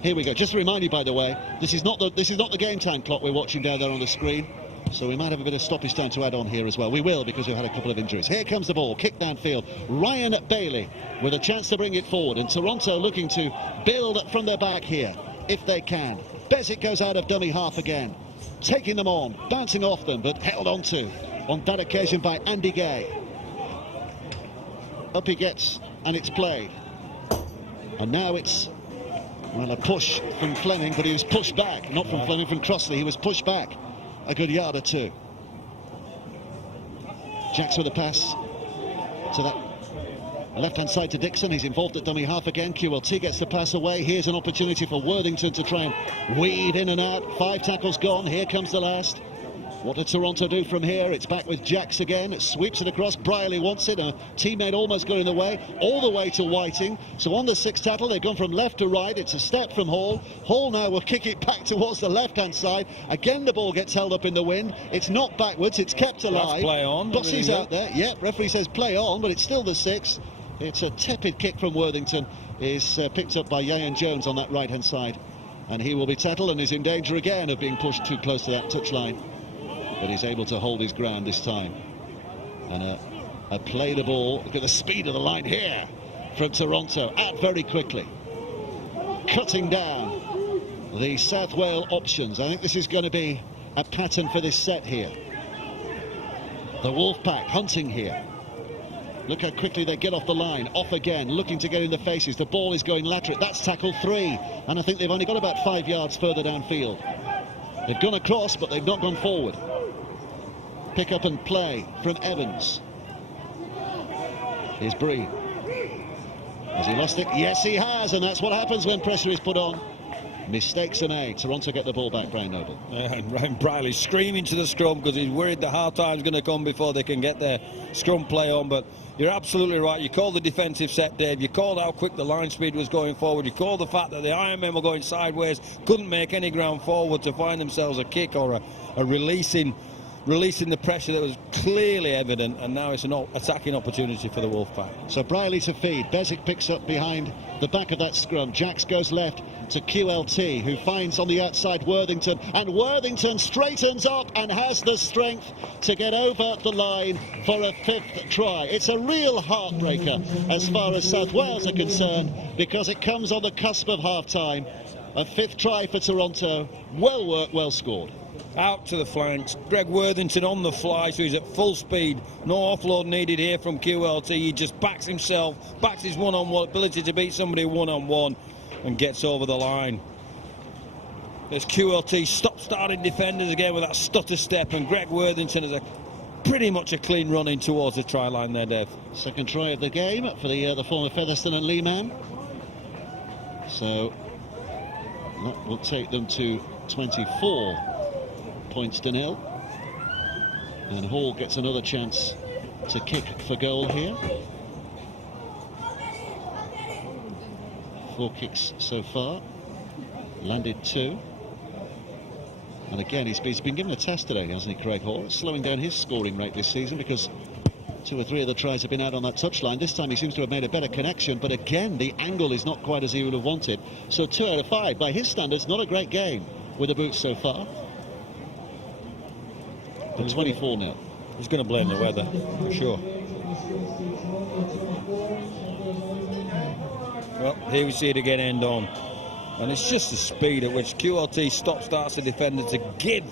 here we go. Just to remind you, by the way, this is not the game time clock we're watching down there on the screen. So we might have a bit of stoppage time to add on here as well. We will, because we've had a couple of injuries. Here comes the ball, kick downfield. Ryan Bailey with a chance to bring it forward, and Toronto looking to build from their back here, if they can. Bezic goes out of dummy half again, taking them on, bouncing off them, but held on to on that occasion by Andy Gay. Up he gets, and it's played. And now it's, well, a push from Fleming, but he was pushed back. Not from Fleming, from Crossley. He was pushed back a good yard or two. Jacks with a pass to that left-hand side to Dixon. He's involved at dummy half again. QLT gets the pass away. Here's an opportunity for Worthington to try and weed in and out. 5 tackles gone. Here comes the last. What did Toronto do from here? It's back with Jacks again. It sweeps it across. Brierley wants it. A teammate almost got in the way. All the way to Whiting. So on the 6th tackle, they've gone from left to right. It's a step from Hall. Hall now will kick it back towards the left-hand side. Again, the ball gets held up in the wind. It's not backwards. It's kept alive. That's play on. Bossie's out there. Yep, referee says play on, but it's still the 6. It's a tepid kick from Worthington. Is picked up by Yayan Jones on that right-hand side. And he will be tackled and is in danger again of being pushed too close to that touchline. But he's able to hold his ground this time. And a play the ball. Look at the speed of the line here from Toronto. Out very quickly. Cutting down the South Wales options. I think this is going to be a pattern for this set here. The Wolfpack hunting here. Look how quickly they get off the line. Off again, looking to get in the faces. The ball is going lateral. That's tackle 3. And I think they've only got about 5 yards further downfield. They've gone across, but they've not gone forward. Pick up and play from Evans. Here's Bree. Has he lost it? Yes, he has, and that's what happens when pressure is put on. Mistakes are made. Toronto get the ball back, Brian Noble. And Ryan Brierley screaming to the scrum because he's worried the half-time's going to come before they can get their scrum play on. But you're absolutely right. You called the defensive set, Dave. You called how quick the line speed was going forward. You called the fact that the Ironmen were going sideways, couldn't make any ground forward to find themselves a kick or a releasing the pressure that was clearly evident, and now it's an attacking opportunity for the Wolfpack. So Brierley to feed. Bezic picks up behind the back of that scrum. Jacks goes left to QLT, who finds on the outside Worthington, and Worthington straightens up and has the strength to get over the line for a 5th try. It's a real heartbreaker as far as South Wales are concerned, because it comes on the cusp of half-time. A 5th try for Toronto. Well worked, well scored. Out to the flanks, Greg Worthington on the fly, so he's at full speed. No offload needed here from QLT. He just backs himself, backs his one-on-one ability to beat somebody one-on-one, and gets over the line. There's QLT stop-starting defenders again with that stutter step, and Greg Worthington has pretty much a clean run in towards the try line there, Dave. Second try of the game for the former Featherstone and Lee man. So that will take them to 24 points to nil. And Hall gets another chance to kick for goal here. 4 kicks so far, landed 2. And again, he's been given a test today, hasn't he, Craig Hall? Slowing down his scoring rate this season because 2 or 3 of the tries have been out on that touchline. This time he seems to have made a better connection, but again, the angle is not quite as he would have wanted. So 2 out of 5, by his standards, not a great game with the boots so far. But 24 now. He's going to blame the weather, for sure. Well, here we see it again, end on. And it's just the speed at which QLT starts the defender to give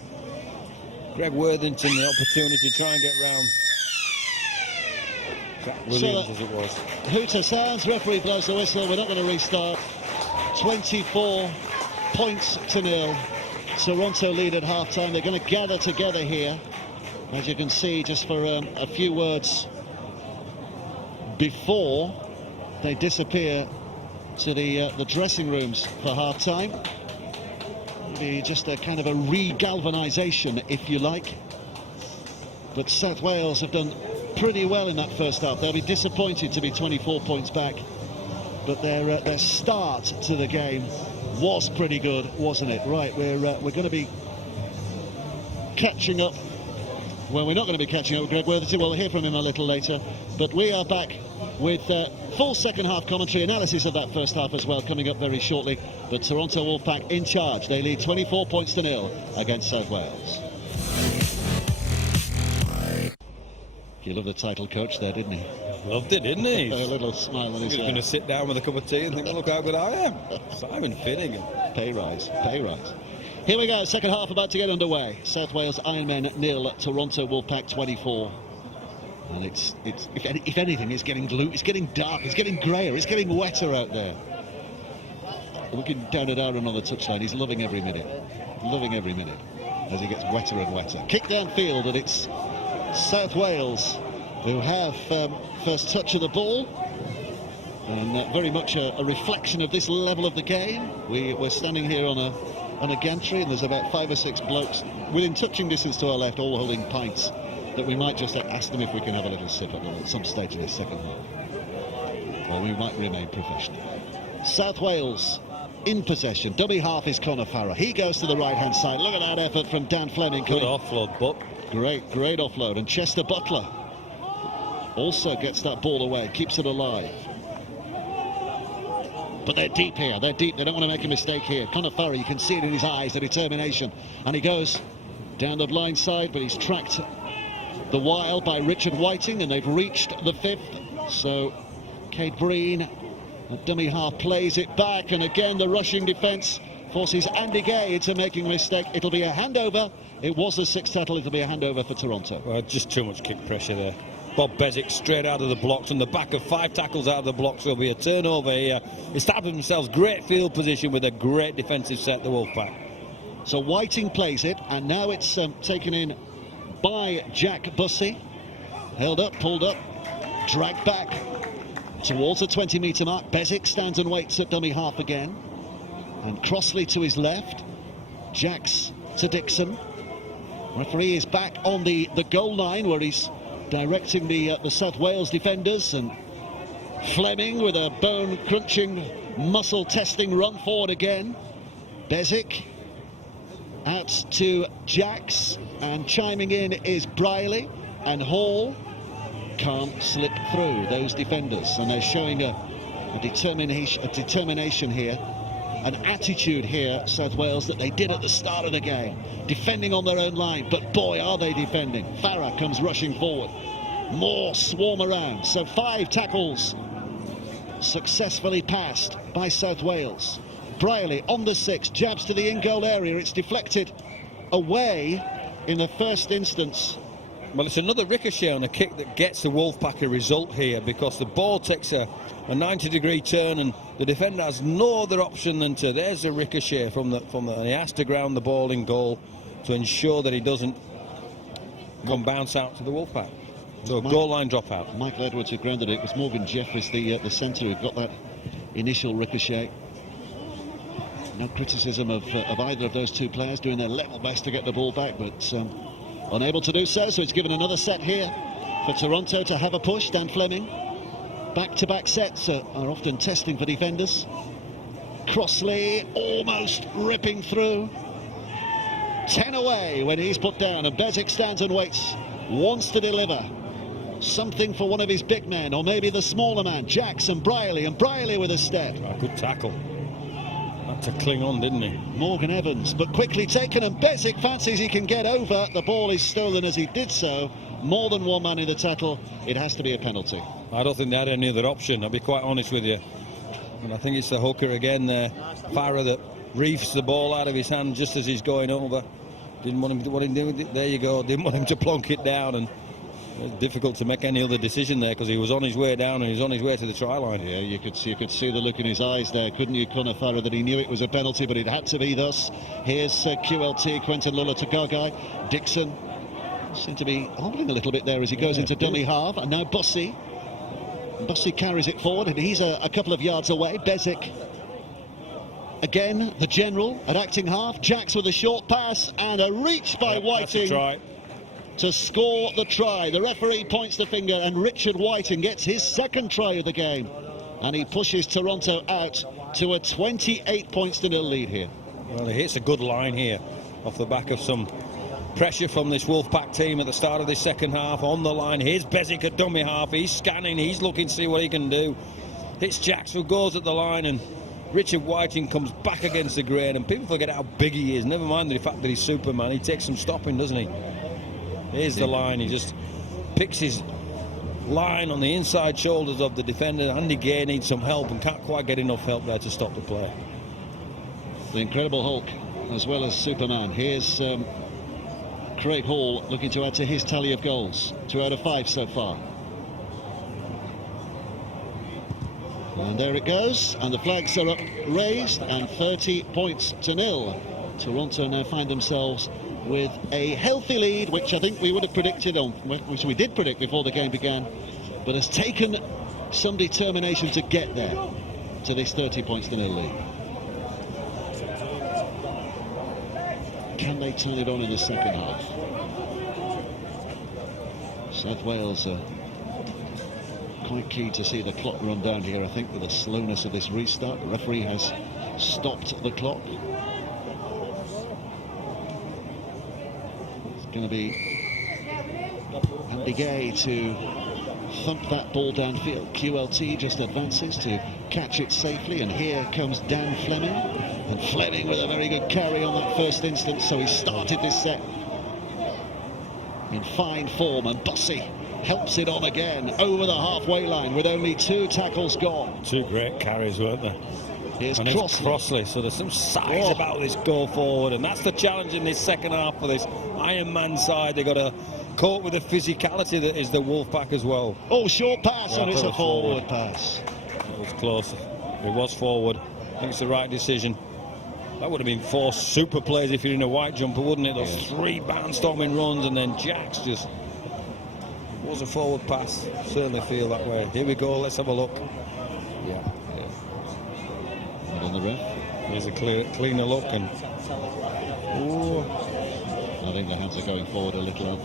Greg Worthington the opportunity to try and get round Jack Williams, as it was. Hooter sounds, referee blows the whistle, we're not going to restart. 24 points to nil. Toronto lead at half-time. They're going to gather together here. As you can see, just for a few words before they disappear to the dressing rooms for half-time. Maybe just a kind of a re-galvanisation, if you like. But South Wales have done pretty well in that first half. They'll be disappointed to be 24 points back, but their start to the game was pretty good, wasn't it? Right, we're going to be catching up. Well, we're not going to be catching up with Greg Worthington. We'll hear from him a little later. But we are back with full second half commentary, analysis of that first half as well, coming up very shortly. But Toronto Wolfpack in charge. They lead 24 points to nil against South Wales. He loved the title coach there, didn't he? Loved it, didn't he? A little smile on his face. He's going to sit down with a cup of tea and think, look how good I am. Simon Finnegan. Pay rise, pay rise. Here we go, second half about to get underway. South Wales Ironmen 0, Toronto Wolfpack 24. And it's if anything, it's getting glue, it's getting dark, it's getting greyer, it's getting wetter out there. Looking down at Aaron on the touchline, he's loving every minute as he gets wetter and wetter. Kick downfield, and it's South Wales who have first touch of the ball. And very much a reflection of this level of the game. We're standing here on a gantry, and there's about 5 or 6 blokes within touching distance to our left, all holding pints, that we might just ask them if we can have a little sip at some stage in this second half. Or we might remain professional. South Wales in possession. Dummy half is Conor Farrer. He goes to the right-hand side. Look at that effort from Dan Fleming. Good offload, Buck. Great offload. And Chester Butler also gets that ball away, keeps it alive. But they're deep here, they're deep, they don't want to make a mistake here. Conor Farrer, you can see it in his eyes, the determination. And he goes down the blind side, but he's tracked the while by Richard Whiting, and they've reached the 5th. So Cade Breen, a dummy half, plays it back, and again the rushing defence forces Andy Gay into making a mistake. It'll be a handover. It was the 6th tackle, it'll be a handover for Toronto. Well, just too much kick pressure there. Bob Bezic straight out of the blocks, on the back of 5 tackles out of the blocks. There'll be a turnover here. Established themselves great field position with a great defensive set, the Wolfpack. So Whiting plays it, and now it's taken in by Jack Bussey. Held up, pulled up, dragged back towards the 20-metre mark. Bezic stands and waits at dummy half again. And Crossley to his left. Jacks to Dixon. Referee is back on the goal line where he's directing the South Wales defenders, and Fleming with a bone-crunching, muscle-testing run forward again. Bezic out to Jacks, and chiming in is Briley, and Hall can't slip through those defenders, and they're showing a determination here, an attitude here, South Wales, that they did at the start of the game, defending on their own line. But boy, are they defending. Farrer comes rushing forward, more swarm around. So 5 tackles successfully passed by South Wales. Briley on the 6, jabs to the in-goal area. It's deflected away in the first instance Well, it's another ricochet on a kick that gets the Wolfpack a result here, because the ball takes a 90-degree turn and the defender has no other option than to, there's a ricochet from the and he has to ground the ball in goal to ensure that he doesn't come bounce out to the Wolfpack. So goal line dropout. Michael Edwards who grounded it. It was Morgan Jeffries, the centre, who got that initial ricochet. No criticism of either of those two players, doing their level best to get the ball back, but unable to do so. So it's given another set here for Toronto to have a push. Dan Fleming. Back-to-back sets are often testing for defenders. Crossley almost ripping through. 10 away when he's put down, and Bezic stands and waits. Wants to deliver something for one of his big men, or maybe the smaller man, Jackson, Brierley, and Brierley with a step. A good tackle. Had to cling on, didn't he? Morgan Evans, but quickly taken, and Bezic fancies he can get over. The ball is stolen as he did so. More than one man in the tackle. It has to be a penalty. I don't think they had any other option, I'll be quite honest with you. And I think it's the hooker again there, Farah, that reefs the ball out of his hand just as he's going over. Didn't want him to do it. There you go. Didn't want him to plonk it down, and it was difficult to make any other decision there because he was on his way down and he was on his way to the try line. Yeah, you could see the look in his eyes there, couldn't you, Conor Farah, that he knew it was a penalty, but it had to be thus. Here's QLT, Quentin Lula-Tagagai. Dixon seemed to be hobbling a little bit there as he goes into dummy half, and now Bussey carries it forward, and he's a couple of yards away. Bezic again, the general at acting half. Jacks with a short pass and a reach by Whiting to score the try. The referee points the finger, and Richard Whiting gets his second try of the game, and he pushes Toronto out to a 28-0 lead here. Well, he hits a good line here off the back of some pressure from this Wolfpack team at the start of this second half. On the line, here's Bezic at dummy half. He's scanning, he's looking to see what he can do. Hits Jacks, who goes at the line, and Richard Whiting comes back against the grain, and people forget how big he is. Never mind the fact that he's Superman. He takes some stopping, doesn't he? Here's the line. He just picks his line on the inside shoulders of the defender. Andy Gay needs some help and can't quite get enough help there to stop the play. The Incredible Hulk as well as Superman. Here's Craig Hall looking to add to his tally of goals. 2 out of 5 so far. And there it goes, and the flags are up, raised, and 30-0. Toronto now find themselves with a healthy lead, which I think we would have predicted, which we did predict before the game began, but has taken some determination to get there, to this 30-0 lead. Can they turn it on in the second half? South Wales are quite keen to see the clock run down here, I think, with the slowness of this restart. The referee has stopped the clock. It's going to be Andy Gay to thump that ball downfield. QLT just advances to catch it safely, and here comes Dan Fleming, and Fleming with a very good carry on that first instance. So he started this set in fine form, and Bussey helps it on again over the halfway line with only 2 tackles gone. 2 great carries, weren't there? Here's Crossley, so there's some size about this go forward, and that's the challenge in this second half for this Iron Man side. They've got to cope with the physicality that is the Wolfpack as well. Oh, short pass, and it's a forward pass. It was close. It was forward. I think it's the right decision. That would have been 4 super plays if you're in a white jumper, wouldn't it? Those 3 barnstorming runs, and then Jacks just... It was a forward pass. Certainly feel that way. Here we go, let's have a look. Yeah. And on the ref. There's a cleaner look, and... Ooh. I think the hands are going forward a little, aren't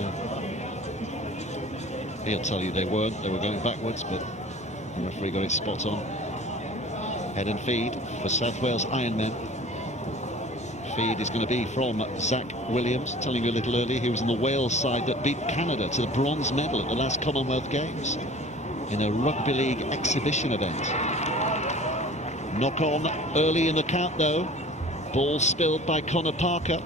they? He'll tell you they weren't. They were going backwards, but the referee got it spot on. Head and feed for South Wales Ironmen. Feed is going to be from Zach Williams. Telling you a little earlier, he was on the Wales side that beat Canada to the bronze medal at the last Commonwealth Games in a rugby league exhibition event. Knock on early in the count though. Ball spilled by Connor Parker.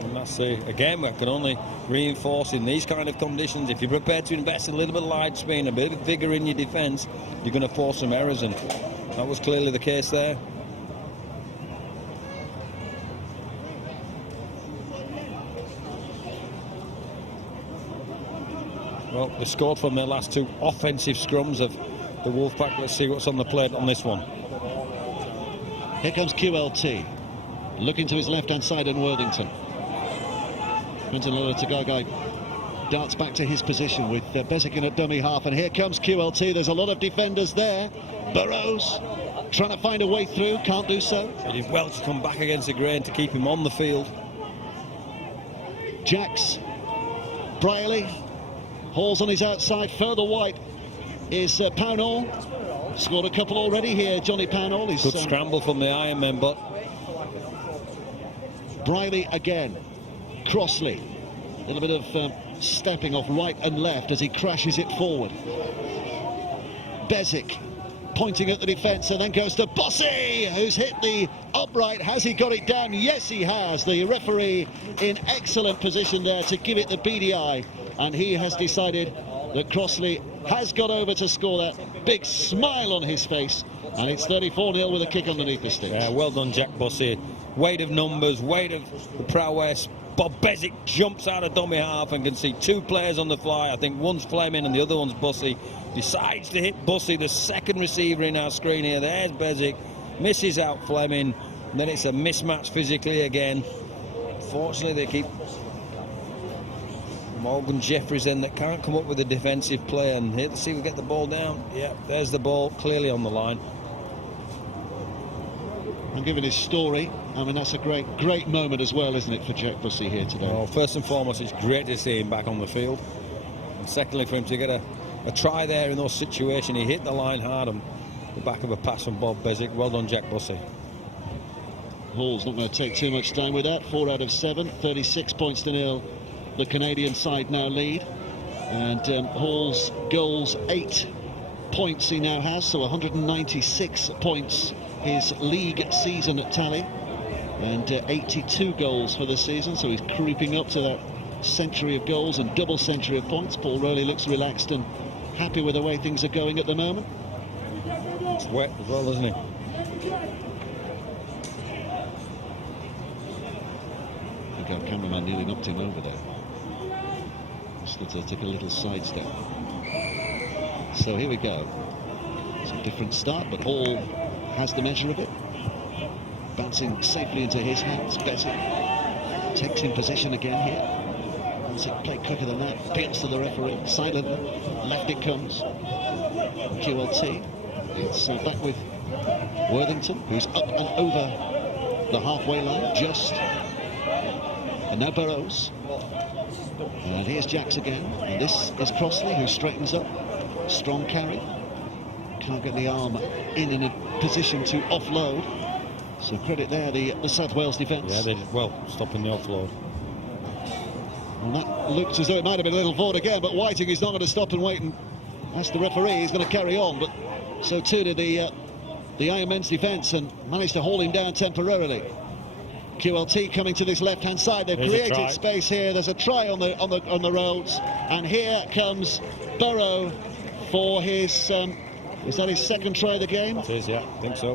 And that's again, we can only reinforce in these kind of conditions. If you're prepared to invest a little bit of line speed, a bit of vigour in your defence, you're going to force some errors, and that was clearly the case there. Well, they scored from their last 2 offensive scrums of the Wolfpack. Let's see what's on the plate on this one. Here comes QLT, looking to his left-hand side in Worthington. Quinton Lola-Tagagai darts back to his position with Bezic in a dummy half, and here comes QLT. There's a lot of defenders there. Burrows trying to find a way through, can't do so. He did well to come back against the grain to keep him on the field. Jacks, Brierley, Hall's on his outside. Further wide is Pownall. Scored a couple already here, Johnny Pownall. Good scramble from the Ironmen, but Brierley again. Crossley, a little bit of stepping off right and left as he crashes it forward. Bezic pointing at the defence, and then goes to Bossy, who's hit the upright. Has he got it down? Yes, he has. The referee in excellent position there to give it the BDI, and he has decided that Crossley has got over to score that. Big smile on his face, and it's 34-0 with a kick underneath the sticks. Yeah, well done, Jack Bossy. Weight of numbers, weight of the prowess. Bob Bezic jumps out of dummy half and can see 2 players on the fly. I think one's Fleming and the other one's Bossy. Decides to hit Bossy, the second receiver in our screen here. There's Bezic, misses out Fleming, and then it's a mismatch physically again. Fortunately, they keep Morgan Jeffries in that can't come up with a defensive play, and here to see if we get the ball down. Yeah, there's the ball, clearly on the line. I'm giving his story. I mean, that's a great moment as well, isn't it, for Jack Bussey here today? Well, first and foremost, it's great to see him back on the field. And secondly, for him to get a try there in those situations. He hit the line hard on the back of a pass from Bob Bezic. Well done, Jack Bussey. Hall's not going to take too much time with that. 4 out of 7, 36 points to nil. The Canadian side now lead. And Hall's goals, 8 points he now has, so 196 points his league season at tally, and 82 goals for the season, so he's creeping up to that century of goals and double century of points. Paul Rowley looks relaxed and happy with the way things are going at the moment. It's wet as well, isn't he? I think our cameraman nearly knocked him over there. Just to take a little sidestep. So here we go. It's a different start, but Hall has the measure of it. Bouncing safely into his hands. Bezic takes in position again here. Bezic played quicker than that. Appeals to the referee. Silently. Left it comes. QLT. It's back with Worthington, who's up and over the halfway line. Just. And now Burrows. And here's Jacks again. And this is Crossley, who straightens up. Strong carry. Can't get the arm in a position to offload. So credit there, the South Wales defence. Yeah, they did well, stopping the offload. And that looked as though it might have been a little forward again, but Whiting is not going to stop and wait and ask the referee. He's going to carry on, but so too did the Iron Men's defence, and managed to haul him down temporarily. QLT coming to this left-hand side. They've created space here. There's a try on the roads, and here comes Burrow for his. Is that his second try of the game? It is, yeah, I think so.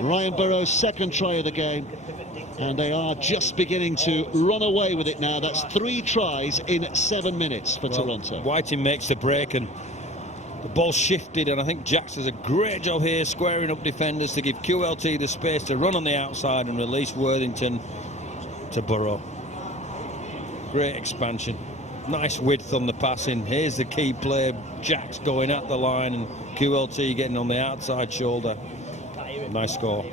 Ryan Burrows' second try of the game, and they are just beginning to run away with it now. That's 3 tries in 7 minutes for Toronto. Whiting makes the break, and the ball shifted, and I think Jacks does a great job here squaring up defenders to give QLT the space to run on the outside and release Worthington to Burrow. Great expansion. Nice width on the passing. Here's the key play. Jacks going at the line and QLT getting on the outside shoulder. Nice score.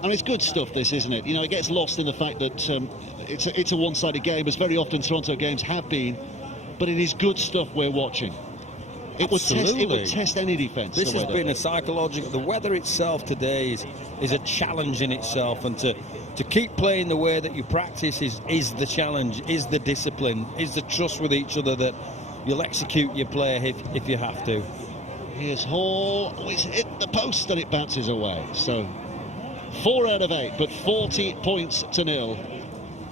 I mean, it's good stuff, this, isn't it? You know, it gets lost in the fact that it's a one-sided game, as very often Toronto games have been, but it is good stuff we're watching. It would test any defence. This has been a psychological. The weather itself today is a challenge in itself, and to keep playing the way that you practice is the challenge, is the discipline, is the trust with each other that you'll execute your play if you have to. Here's Hall. Oh, he's hit the post and it bounces away. So 4 out of 8, but 40 points to nil.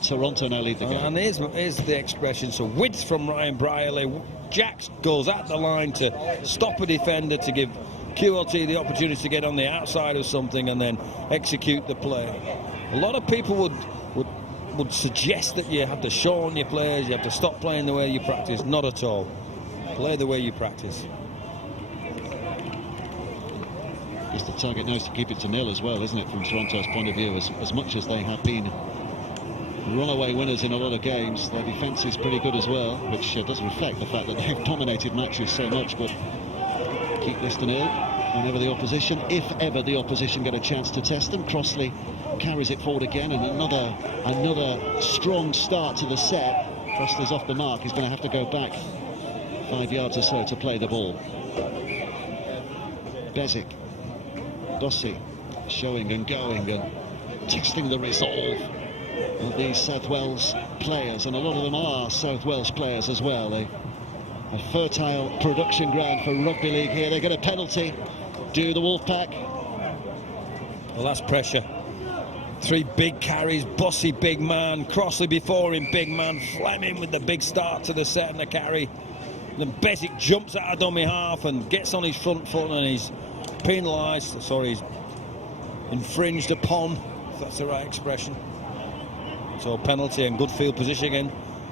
Toronto now lead the game. And here's the expression. So width from Ryan Brierley. Jacks goes at the line to stop a defender, to give QLT the opportunity to get on the outside of something and then execute the play. A lot of people would suggest that you have to show on your players, you have to stop playing the way you practice. Not at all. Play the way you practice. It's the target knows to keep it to nil as well, isn't it, from Toronto's point of view? As much as they have been runaway winners in a lot of games, their defence is pretty good as well, which does reflect the fact that they've dominated matches so much. But keep this to nil whenever the opposition, if ever the opposition get a chance to test them. Crossley carries it forward again, and another strong start to the set. Crossley's off the mark. He's going to have to go back 5 yards or so to play the ball. Bezic, Dossi showing and going and testing the resolve of these South Wales players, and a lot of them are South Wales players as well. A fertile production ground for rugby league here. They get a penalty. Do the Wolfpack? Well, that's pressure. 3 big carries. Bossy, big man. Crossley before him, big man. Fleming with the big start to the set and the carry. Then Bezic jumps out of dummy half and gets on his front foot, and he's penalised. Sorry, he's infringed upon, if that's the right expression. So penalty and good field position again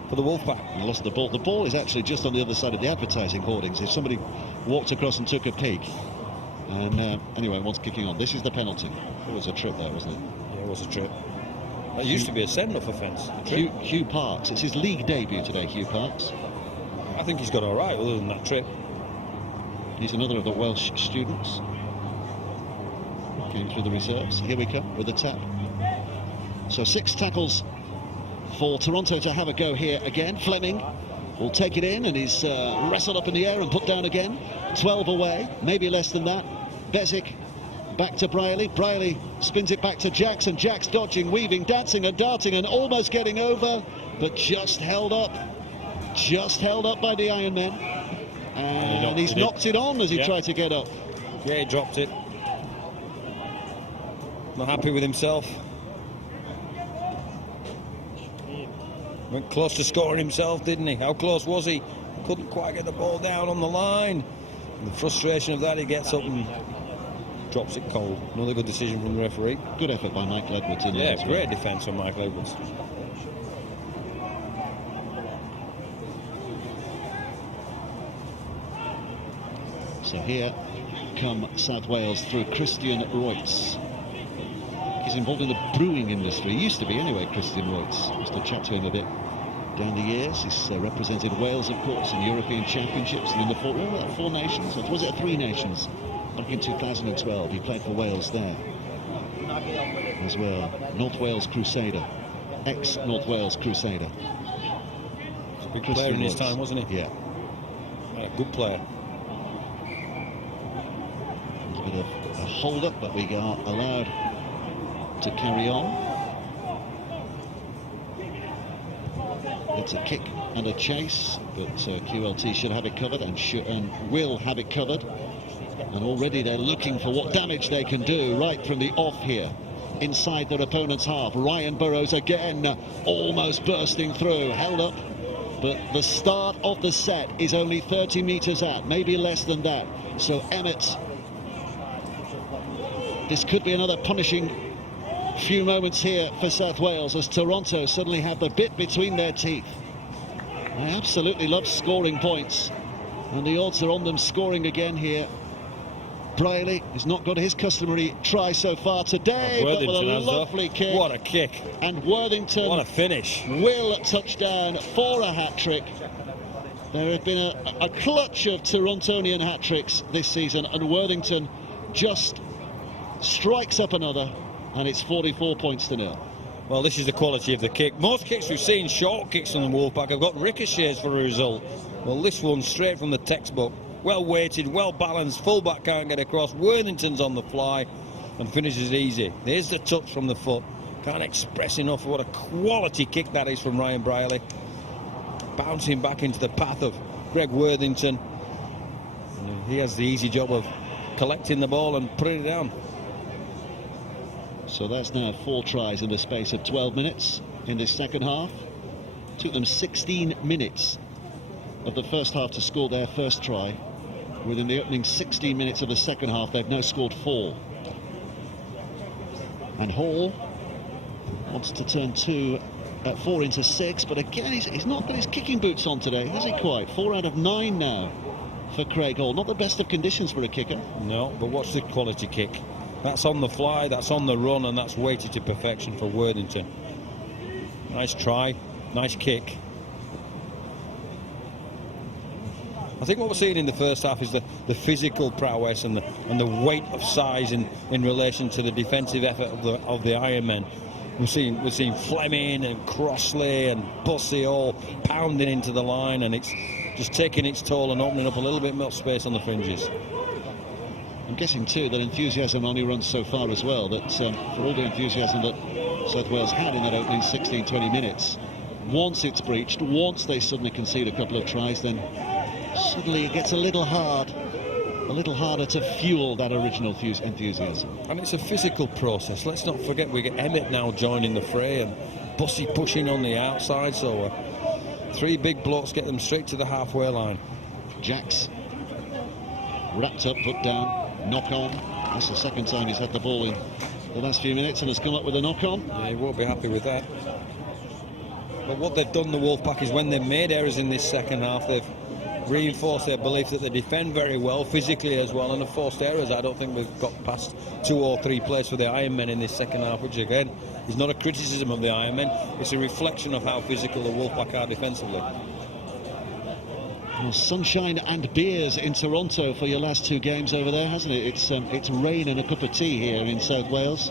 for the Wolfpack. He lost the ball. The ball is actually just on the other side of the advertising hoardings. If somebody walked across and took a peek. And anyway, one's kicking on. This is the penalty. It was a trip there, wasn't it? Yeah, it was a trip. That used to be a send-off offence. Hugh Parkes. It's his league debut today, Hugh Parkes. I think he's got all right other than that trip. He's another of the Welsh students. Came through the reserves. Here we come with the tap. So 6 tackles for Toronto to have a go here again. Fleming will take it in, and he's wrestled up in the air and put down again. 12 away, maybe less than that. Bezic back to Brierley. Brierley spins it back to Jackson. Jack's dodging, weaving, dancing and darting and almost getting over, but just held up. Just held up by the Ironmen. And he's knocked it on as he tried to get up. Yeah, he dropped it. Not happy with himself. Went close to scoring himself, didn't he? How close was he? Couldn't quite get the ball down on the line. And the frustration of that, he gets up and drops it cold. Another good decision from the referee. Good effort by Michael Edwards in there. Yeah, great defence from Michael Edwards. So here come South Wales through Christian Royts. He's involved in the brewing industry. He used to be anyway, Christian Royts. Used to chat to him a bit down the years. He's represented Wales, of course, in European Championships and in the 4 nations. Or was it 3 nations? Back in 2012, he played for Wales there as well. North Wales Crusader, ex-North Wales Crusader. He's a big player in his time, wasn't he? Yeah. A good player. A bit of a hold-up, but we are allowed to carry on. It's a kick and a chase, but QLT should have it covered and will have it covered. And already they're looking for what damage they can do right from the off here. Inside their opponent's half. Ryan Burrows again, almost bursting through, held up. But the start of the set is only 30 metres out, maybe less than that. So Emmett, this could be another punishing few moments here for South Wales as Toronto suddenly have the bit between their teeth. I absolutely love scoring points, and the odds are on them scoring again here. Brierley has not got his customary try so far today, but with a lovely kick. What a kick. And Worthington, what a finish, will touch down for a hat-trick. There have been a clutch of Torontonian hat-tricks this season, and Worthington just strikes up another, and it's 44 points to nil. Well, this is the quality of the kick. Most kicks we've seen, short kicks on the Wolfpack, have got ricochets for a result. Well, this one straight from the textbook. Well weighted, well balanced, fullback can't get across. Worthington's on the fly and finishes easy. There's the touch from the foot. Can't express enough what a quality kick that is from Ryan Brierley. Bouncing back into the path of Greg Worthington. He has the easy job of collecting the ball and putting it down. So that's now 4 tries in the space of 12 minutes in this second half. Took them 16 minutes of the first half to score their first try. Within the opening 16 minutes of the second half, they've now scored 4. And Hall wants to turn 2 at 4 into 6, but again he's not got his kicking boots on today, has he quite? 4 out of 9 now for Craig Hall. Not the best of conditions for a kicker. No, but what's the quality kick? That's on the fly, that's on the run, and that's weighted to perfection for Worthington. Nice try, nice kick. I think what we're seeing in the first half is the physical prowess and the weight of size in relation to the defensive effort of the Ironmen. We're seeing Fleming and Crossley and Bussey all pounding into the line, and it's just taking its toll and opening up a little bit more space on the fringes. I'm guessing too that enthusiasm only runs so far as well, that for all the enthusiasm that South Wales had in that opening 16-20 minutes, once it's breached, once they suddenly concede a couple of tries, then suddenly it gets a little harder to fuel that original enthusiasm. And it's a physical process. Let's not forget we get Emmett now joining the fray and Bussey pushing on the outside, so 3 big blocks get them straight to the halfway line. Jacks wrapped up, put down, knock on. That's the second time he's had the ball in the last few minutes and has come up with a knock on. Yeah, he won't be happy with that. But what they've done, the Wolfpack, is when they've made errors in this second half, they've reinforced their belief that they defend very well, physically as well, and the forced errors. I don't think we've got past 2 or 3 plays for the Ironmen in this second half, which again is not a criticism of the Ironmen, it's a reflection of how physical the Wolfpack are defensively. Well, sunshine and beers in Toronto for your last 2 games over there, hasn't it? It's rain and a cup of tea here in South Wales.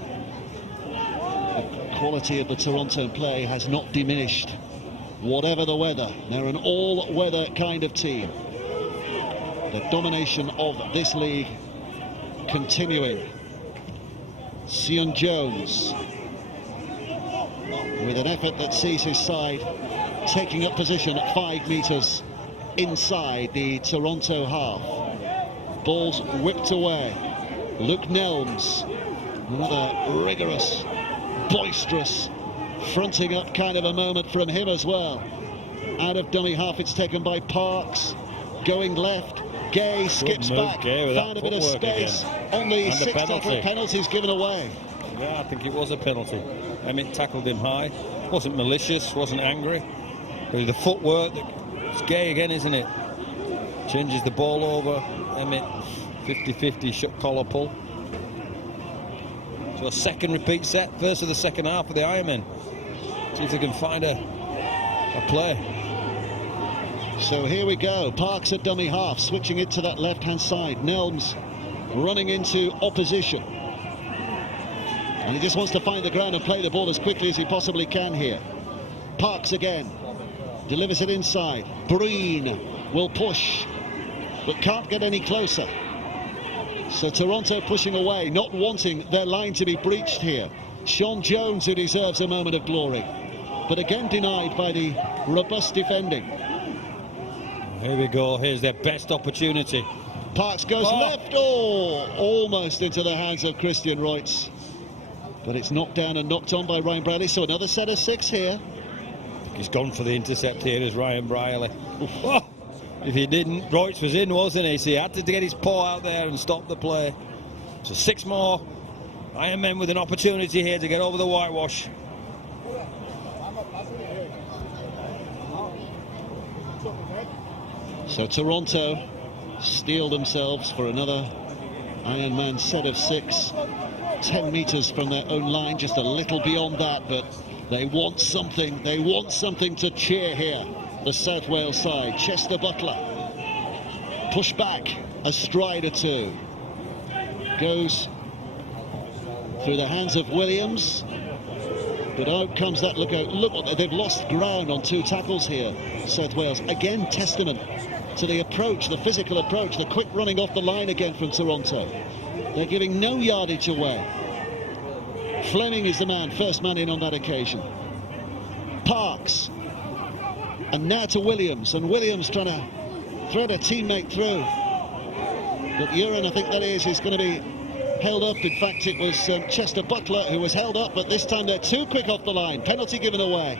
The quality of the Toronto play has not diminished, whatever the weather. They're an all-weather kind of team. The domination of this league continuing. Sion Jones with an effort that sees his side taking up position at 5 metres inside the Toronto half. Ball's whipped away. Luke Nelms, another rigorous, boisterous, fronting up kind of a moment from him as well. Out of dummy half, it's taken by Parks, going left. Gay skips back, found a bit of space on the 6 tackle penalties given away. Yeah, I think it was a penalty. Emmett tackled him high, wasn't malicious, wasn't angry. But the footwork, it's Gay again, isn't it? Changes the ball over. Emmett 50-50 shut collar pull. So a second repeat set, first of the second half of the Ironmen. See if they can find a play. So here we go. Parks at dummy half, switching it to that left-hand side. Nelms running into opposition. And he just wants to find the ground and play the ball as quickly as he possibly can here. Parks again. Delivers it inside. Breen will push, but can't get any closer. So Toronto pushing away, not wanting their line to be breached here. Sean Jones, who deserves a moment of glory, but again denied by the robust defending. Here we go, here's their best opportunity. Parks goes left, almost into the hands of Christian Reutz. But it's knocked down and knocked on by Ryan Bradley, so another set of 6 here. He's gone for the intercept here as Ryan Briley. Oh, if he didn't, Reutz was in, wasn't he? So he had to get his paw out there and stop the play. So 6 more. Ironmen with an opportunity here to get over the whitewash. So Toronto steel themselves for another Ironman set of 6. 10 metres from their own line, just a little beyond that, but they want something. They want something to cheer here. The South Wales side. Chester Butler. Push back. A stride or 2. Goes through the hands of Williams. But out comes that lookout. Look what they've lost ground on 2 tackles here. South Wales. Again, testament to the approach, the physical approach, the quick running off the line again from Toronto. They're giving no yardage away. Fleming is the man, first man in on that occasion. Parks. And now to Williams. And Williams trying to thread a teammate through. But Uren, I think that is going to be held up. In fact, it was Chester Butler who was held up, but this time they're too quick off the line. Penalty given away.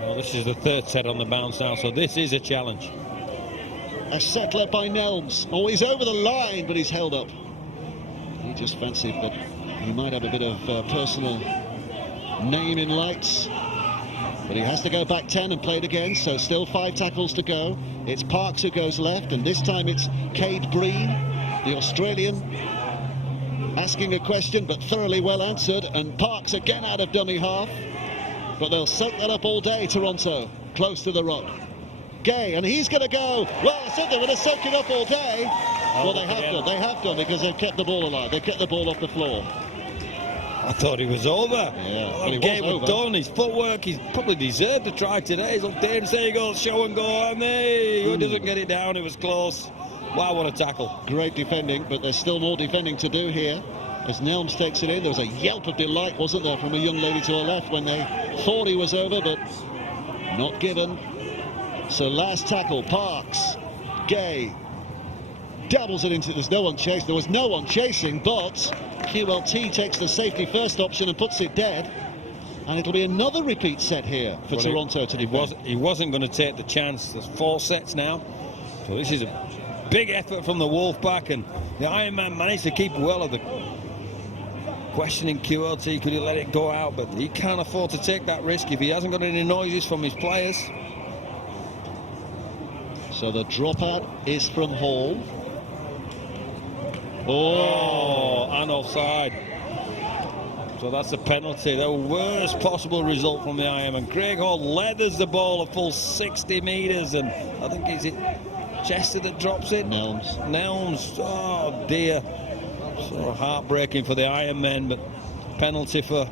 Well, this is the 3rd set on the bounce now, so this is a challenge. A set led by Nelms. Oh, he's over the line, but he's held up. He just fancied that he might have a bit of personal name in lights. But he has to go back 10 and play it again, so still 5 tackles to go. It's Parks who goes left, and this time it's Cade Breen, the Australian, asking a question, but thoroughly well answered, and Parks again out of dummy half. But they'll soak that up all day, Toronto, close to the ruck. Gay, and he's going to go. Well, I said they were going to soak it up all day. Well, they have done, because they've kept the ball alive. They've kept the ball off the floor. I thought he was over. Yeah, well, he Gay was was done. His footwork, he's probably deserved to try today. He's up there and there he goes, show and go, and there, who doesn't get it down? It was close. Wow, what a tackle. Great defending, but there's still more defending to do here. As Nelms takes it in, there was a yelp of delight, wasn't there, from a young lady to her left when they thought he was over, but not given. So last tackle, Parks, Gay, dabbles it into, there's no one chasing, there was no one chasing, but QLT takes the safety first option and puts it dead. And it'll be another repeat set here for Toronto to defend. He wasn't going to take the chance. There's 4 sets now. So this is a big effort from the Wolfpack, and the Ironman managed to keep well of the questioning QLT. Could he let it go out? But he can't afford to take that risk if he hasn't got any noises from his players. So the dropout is from Hall. Oh, and offside. So that's a penalty. The worst possible result from the Ironman. Craig Hall leathers the ball a full 60 metres, and I think is it Chester that drops it? Nelms. Oh dear. So heartbreaking for the Ironmen, but penalty for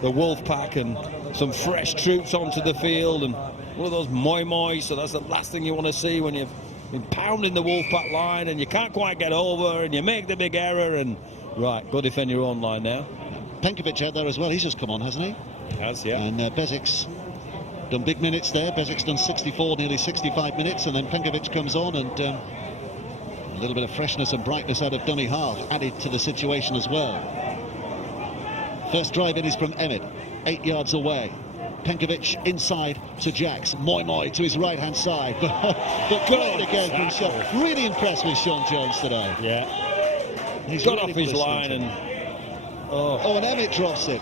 the Wolfpack, and some fresh troops onto the field, and one of those moi. So that's the last thing you want to see when you've been pounding the Wolfpack line and you can't quite get over, and you make the big error. And right, go defend your own line now. Penkovic out there as well. He's just come on, hasn't he? He has, yeah. And Bezik's done big minutes there. Bezik's done 64, nearly 65 minutes, and then Penkovic comes on, and a little bit of freshness and brightness out of dummy half added to the situation as well. First drive in is from Emmett, 8 yards away. Penkovic inside to Jax. Moi to his right-hand side. But great again from Sean. Really impressed with Sean Jones today. Yeah. He's got really off his line and... Oh, and Emmett drops it.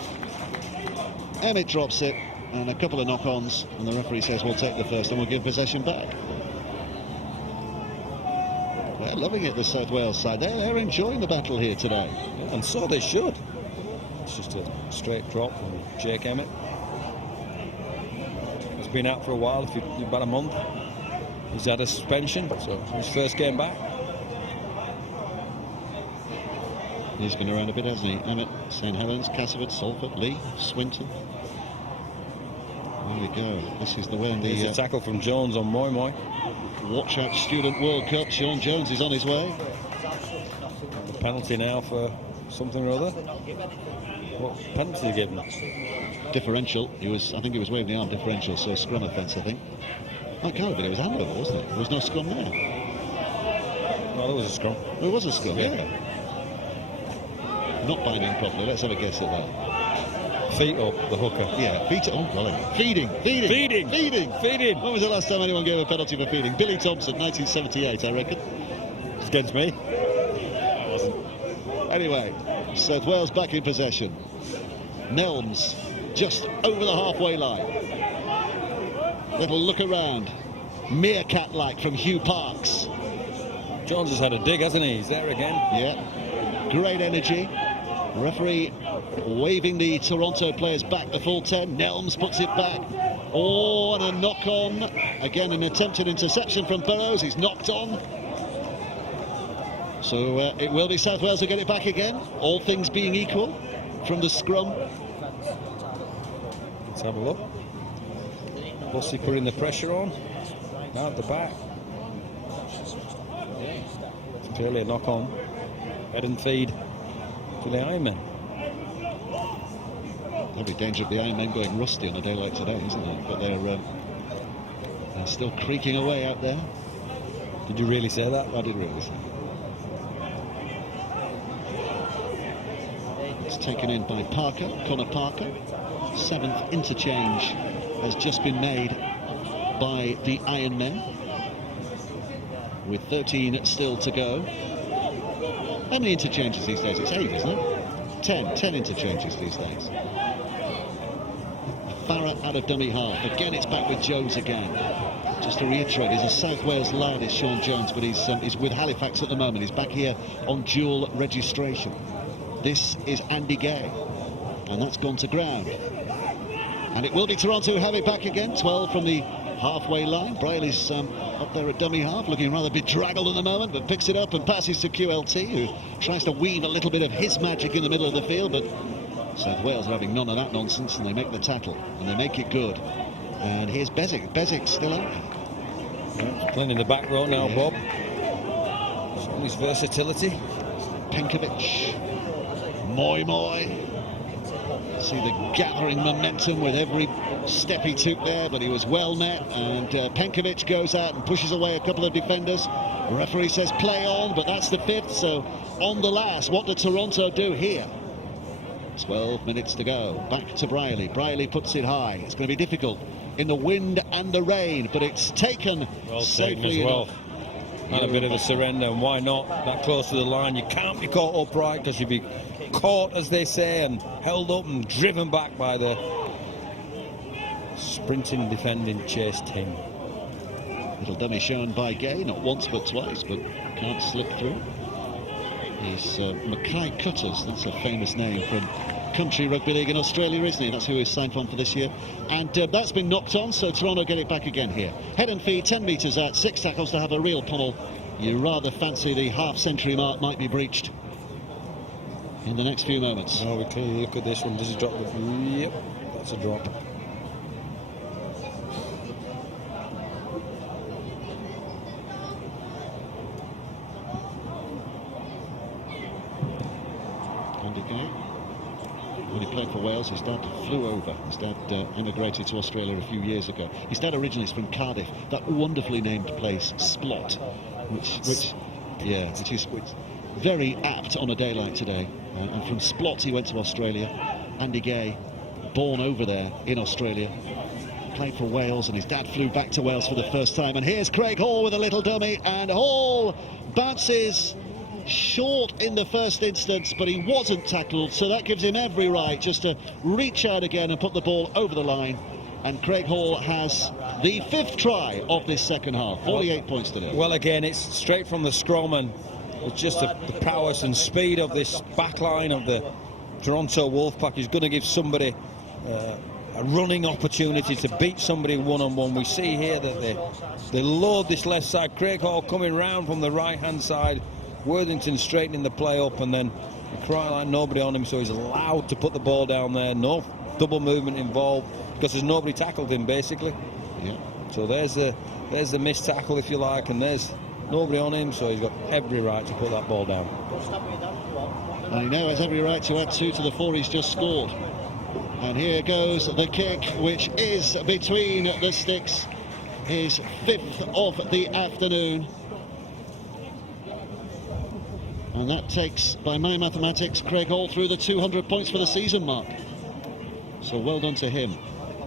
Emmett drops it, and a couple of knock-ons, and the referee says we'll take the first and we'll give possession back. They're loving it, the South Wales side. They're enjoying the battle here today. And so they should. It's just a straight drop from Jake Emmett. He's been out for a while, about a month. He's had a suspension, so his first game back. He's been around a bit, hasn't he? Emmett, St Helens, Castleford, Salford, Lee, Swinton. There we go. This is the way. There's a tackle from Jones on Moi. Watch out, Student World Cup. Sean Jones is on his way. The penalty now for something or other. What penalty did he give him? Differential. I think he was waving the arm. Differential, so scrum offence, I think. That can't have been. It was handover, wasn't it? There was no scrum there. No, there was a scrum. There was a scrum, yeah. Not binding properly. Let's have a guess at that. Feet up, the hooker. Yeah, feet up. Oh, golly. Feeding. When was the last time anyone gave a penalty for feeding? Billy Thompson, 1978, I reckon. It's against me. It wasn't. Anyway, South Wales back in possession. Nelms just over the halfway line. Little look around. Meerkat-like from Hugh Parks. Jones has had a dig, hasn't he? He's there again. Yeah. Great energy. Referee waving the Toronto players back the full 10. Nelms puts it back. Oh, and a knock on. Again, an attempted interception from Burrows. He's knocked on. So it will be South Wales who get it back again. All things being equal from the scrum. Let's have a look. Bussy putting the pressure on. Now at the back. It's clearly a knock on. Head and feed to the Ironmen. There'll be danger of the Ironmen going rusty on a day like today, isn't there? But they're still creaking away out there. Did you really say that? I did really say that. It's taken in by Parker, Connor Parker. 7th interchange has just been made by the Ironmen, with 13 still to go. How many interchanges these days? It's 8, isn't it? 10 interchanges these days. Farah out of dummy half. Again, it's back with Jones again. Just to reiterate, he's a South Wales lad, is Sean Jones, but he's with Halifax at the moment. He's back here on dual registration. This is Andy Gay, and that's gone to ground. And it will be Toronto who have it back again. 12 from the halfway line. Briley's up there at dummy half, looking rather bedraggled at the moment, but picks it up and passes to QLT, who tries to weave a little bit of his magic in the middle of the field, but South Wales are having none of that nonsense, and they make the tackle, and they make it good. And here's Bezic. Bezic's still out. Yeah, playing in the back row now, Bob. Showing his versatility. Penkovic. Moi. See the gathering momentum with every step he took there, but he was well met, and Penkovic goes out and pushes away a couple of defenders. The referee says play on, but that's the fifth, so on the last, what do Toronto do here? 12 minutes to go. Back to Briley. Briley puts it high. It's going to be difficult in the wind and the rain, but it's taken well safely as well. enough. And a bit of a surrender, and why not? That close to the line, you can't be caught upright, because you'd be caught, as they say, and held up and driven back by the sprinting, defending Chase team. Little dummy shown by Gay, not once but twice, but can't slip through. He's Mackay Cutters, that's a famous name from country rugby league in Australia, isn't he? That's who he's signed from for this year. And that's been knocked on, so Toronto get it back again here. Head and feet, 10 metres out, 6 tackles to have a real pummel. You rather fancy the half-century mark might be breached in the next few moments. Oh, we clearly look at this one. Does he drop? Yep, that's a drop. Andy Gay, when he played for Wales, his dad flew over. His dad emigrated to Australia a few years ago. His dad originally is from Cardiff, that wonderfully named place, Splot, which is very apt on a day like today. And from Splot he went to Australia. Andy Gay, born over there in Australia, played for Wales, and his dad flew back to Wales for the first time. And here's Craig Hall with a little dummy, and Hall bounces short in the first instance, but he wasn't tackled, so that gives him every right just to reach out again and put the ball over the line. And Craig Hall has the 5th try of this second half. 48 points to nil. Well, again, it's straight from the scrum, and it's just the prowess and speed of this back line of the Toronto Wolfpack is going to give somebody a running opportunity to beat somebody one-on-one. We see here that they load this left side. Craig Hall coming round from the right-hand side. Worthington straightening the play up, and then cry like nobody on him, so he's allowed to put the ball down there. No double movement involved, because there's nobody tackled him, basically. Yeah. So there's the missed tackle, if you like, and there's nobody on him, so he's got every right to put that ball down. And he now has every right to add 2 to the 4 he's just scored. And here goes the kick, which is between the sticks. His 5th of the afternoon. And that takes, by my mathematics, Craig Hall through the 200 points for the season mark. So well done to him.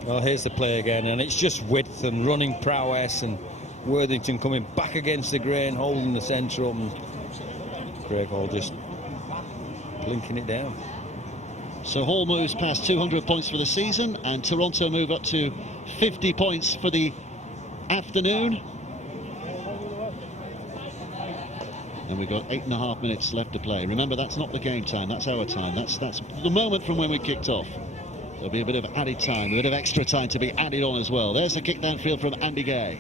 Well, here's the play again, and it's just width and running prowess, and Worthington coming back against the grain, holding the centre up, and Craig Hall just blinking it down. So Hall moves past 200 points for the season, and Toronto move up to 50 points for the afternoon. And we've got 8.5 minutes left to play. Remember, that's not the game time, that's our time. That's the moment from when we kicked off. There'll be a bit of added time, a bit of extra time to be added on as well. There's a kick downfield from Andy Gay.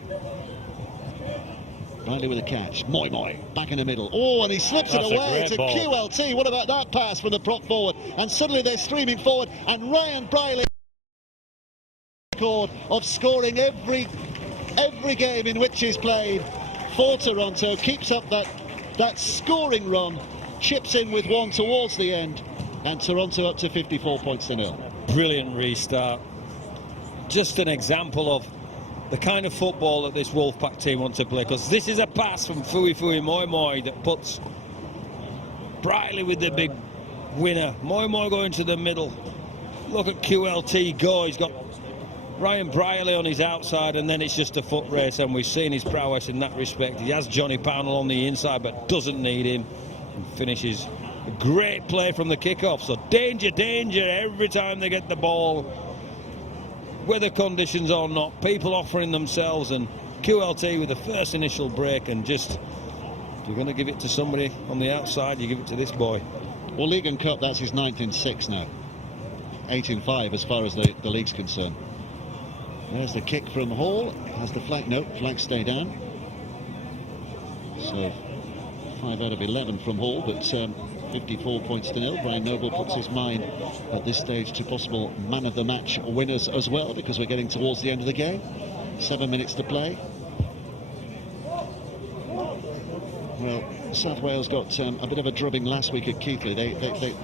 Riley with a catch. Moi back in the middle. Oh, and he slips it away to QLT. What about that pass from the prop forward? And suddenly they're streaming forward, and Ryan Briley record of scoring every game in which he's played for Toronto, keeps up that scoring run, chips in with one towards the end, and Toronto up to 54 points to nil. Brilliant restart. Just an example of the kind of football that this Wolfpack team want to play, because this is a pass from Fui Moi that puts Briley with the big winner. Moi going to the middle. Look at QLT go. He's got Ryan Briley on his outside, and then it's just a foot race, and we've seen his prowess in that respect. He has Johnny Pownall on the inside, but doesn't need him, and finishes a great play from the kickoff. So danger every time they get the ball. weather conditions or not, people offering themselves, and QLT with the first initial break, and just, if you're going to give it to somebody on the outside, you give it to this boy. Well, League and Cup, that's his 9th in 6 now. 8 in 5 as far as the league's concerned. There's the kick from Hall. Has the flag? No, flag stay down. So 5 out of 11 from Hall, but 54 points to nil. Brian Noble puts his mind at this stage to possible man of the match winners as well, because we're getting towards the end of the game. 7 minutes to play. Well, South Wales got a bit of a drubbing last week at Keighley.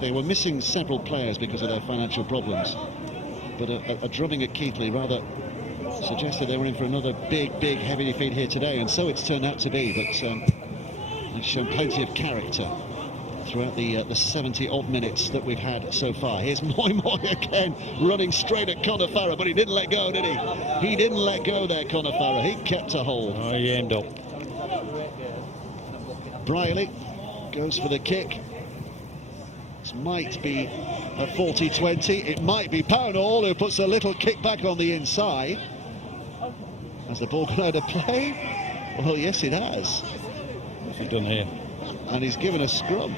They were missing several players because of their financial problems, but a drubbing at Keighley rather suggested they were in for another big heavy defeat here today, and so it's turned out to be. But they've shown plenty of character throughout the 70-odd minutes that we've had so far. Here's Moy again, running straight at Conor Farrer, but he didn't let go, did he? He didn't let go there, Conor Farrer. He kept a hold. Oh, he aimed up. Briley goes for the kick. This might be a 40-20. It might be Pownall who puts a little kick back on the inside. Has the ball gone out of play? Well, yes, it has. What's he done here? And he's given a scrum.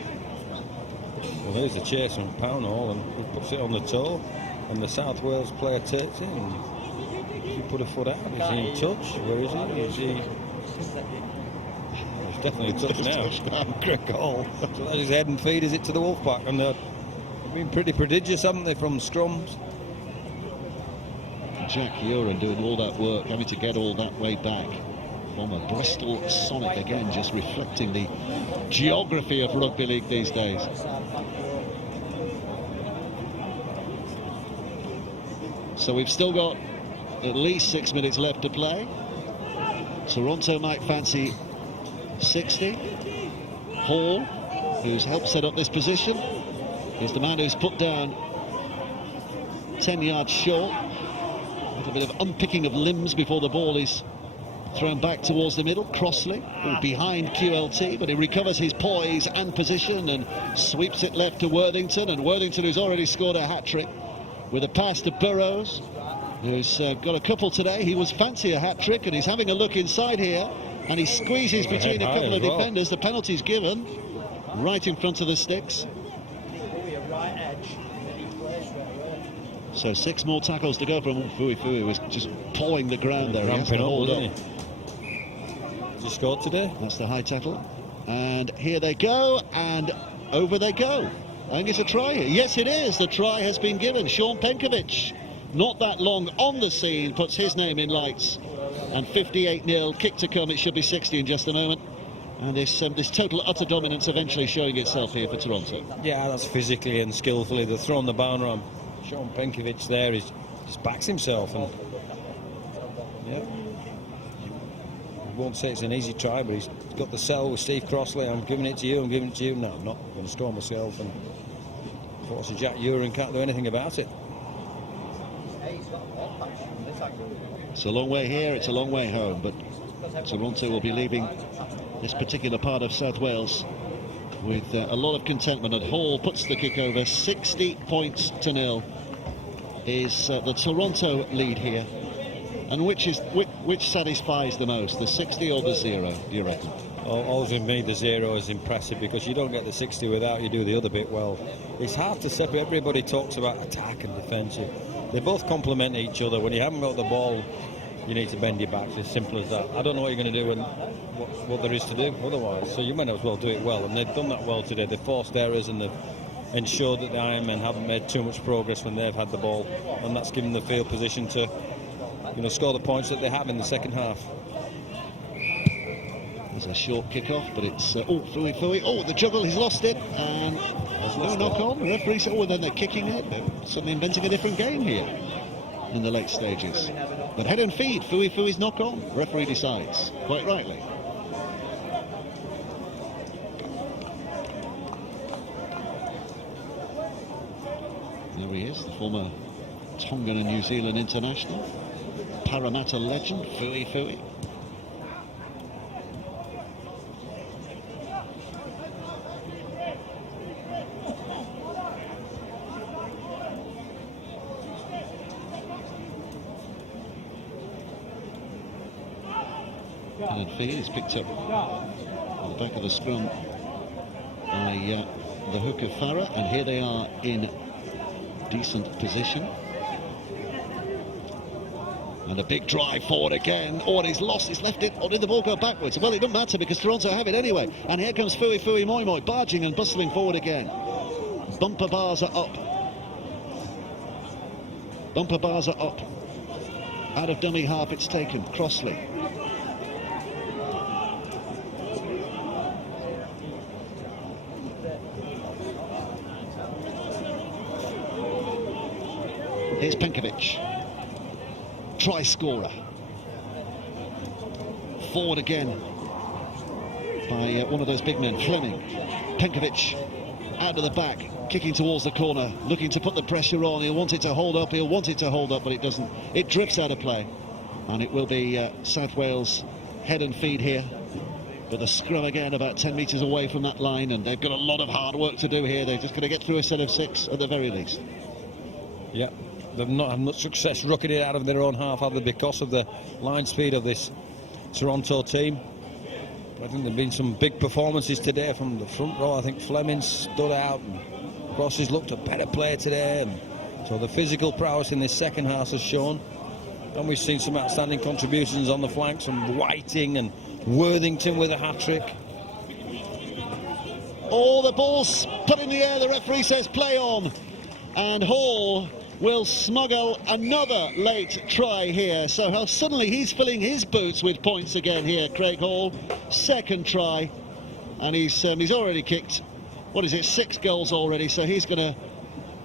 Well, there's the chase from Pownall, and he puts it on the toe, and the South Wales player takes it, and he put a foot out. Is he in touch? Where is he? Is he... He's definitely in touch now. Great goal. So that's his head and feet, is it, to the Wolfpack? And they've been pretty prodigious, haven't they, from scrums? Jack Uren doing all that work, having to get all that way back. From a Bristol Sonic again, just reflecting the geography of rugby league these days. So we've still got at least 6 minutes left to play. Toronto might fancy 60. Hall, who's helped set up this position, is the man who's put down 10 yards short. With a bit of unpicking of limbs before the ball is thrown back towards the middle. Crossley behind QLT, but he recovers his poise and position and sweeps it left to Worthington, and Worthington, who's already scored a hat-trick, with a pass to Burrows, who's got a couple today. He was fancy a hat-trick, and he's having a look inside here, and he squeezes between a couple of defenders. The penalty's given right in front of the sticks. So 6 more tackles to go from Fui. Fui was just pawing the ground there. Ramping up, wasn't he? Has he scored today? That's the high tackle. And here they go, and over they go. I think it's a try here. Yes, it is. The try has been given. Sean Penkovic, not that long on the scene, puts his name in lights. And 58-0, kick to come. It should be 60 in just a moment. And this total utter dominance eventually showing itself here for Toronto. Yeah, that's physically and skillfully. They're throwing the bound around. Sean Penkovic there just backs himself, and yeah, I won't say it's an easy try, but he's got the sell with Steve Crossley. I'm giving it to you. No, I'm not going to score myself, and forces Jack Uren can't do anything about it. It's a long way here, it's a long way home, but Toronto will be leaving this particular part of South Wales with a lot of contentment. And Hall puts the kick over. 60 points to nil is the Toronto lead here. And which satisfies the most, the 60 or the 0, do you reckon? Always with me, the 0 is impressive, because you don't get the 60 without you do the other bit well. It's hard to separate. Everybody talks about attack and defence. They both complement each other. When you haven't got the ball, you need to bend your back. It's as simple as that. I don't know what you're going to do and what there is to do otherwise. So you might as well do it well. And they've done that well today. They've forced errors, and they've ensured that the Ironmen haven't made too much progress when they've had the ball. And that's given the field position to, score the points that they have in the second half. There's a short kick-off, but it's... Fui. Oh, the juggle, he's lost it. And no knock-on. The referee said, and then they're kicking it. They're suddenly inventing a different game here in the late stages. But head and feed, Fui's knock-on. Referee decides, quite rightly. There he is, the former Tongan and New Zealand international. Parramatta legend, Fui. And Feed is picked up on the back of the scrum by the hook of Farah, and here they are in decent position. And a big drive forward again. Oh, and he's lost, he's left it. Or did the ball go backwards? Well, it doesn't matter because Toronto have it anyway. And here comes Fui Moi Moi, barging and bustling forward again. Bumper bars are up. Bumper bars are up. Out of dummy half it's taken. Crossley. Here's Penkovic. Try scorer. Forward again by one of those big men, Fleming. Penkovic out of the back, kicking towards the corner, looking to put the pressure on. He'll want it to hold up, but it doesn't. It drifts out of play, and it will be South Wales head and feed here. But the scrum again about 10 metres away from that line, and they've got a lot of hard work to do here. They're just going to get through a set of 6 at the very least. Yeah. They've not had much success rocking it out of their own half, have they, because of the line speed of this Toronto team. I think there have been some big performances today from the front row. I think Fleming stood out, and Crosses looked a better player today. And so the physical prowess in this second half has shown. And we've seen some outstanding contributions on the flanks from Whiting and Worthington with a hat-trick. Oh, the ball's put in the air. The referee says play on. And Hall will smuggle another late try here. So suddenly he's filling his boots with points again here, Craig Hall. Second try, and he's already kicked, what is it, 6 goals already, so he's going to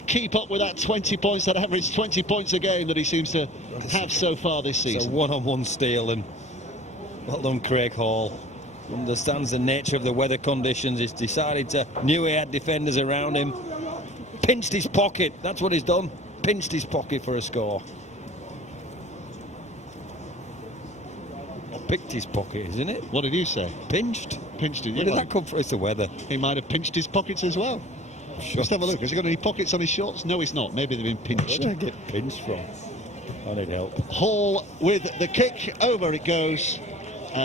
keep up with that 20 points, that average 20 points a game that he seems to have so far this season. It's a one-on-one steal, and well done, Craig Hall. Understands the nature of the weather conditions. He's decided to, knew he had defenders around him, pinched his pocket, that's what he's done. Pinched his pocket for a score. Or picked his pocket, isn't it? What did you say? Pinched. Pinched it. Where did that come from? It's the weather. He might have pinched his pockets as well. Sure. Let's have a look. Has he got any pockets on his shorts? No, he's not. Maybe they've been pinched. Where did I get pinched from? I need help. Hall with the kick. Over it goes.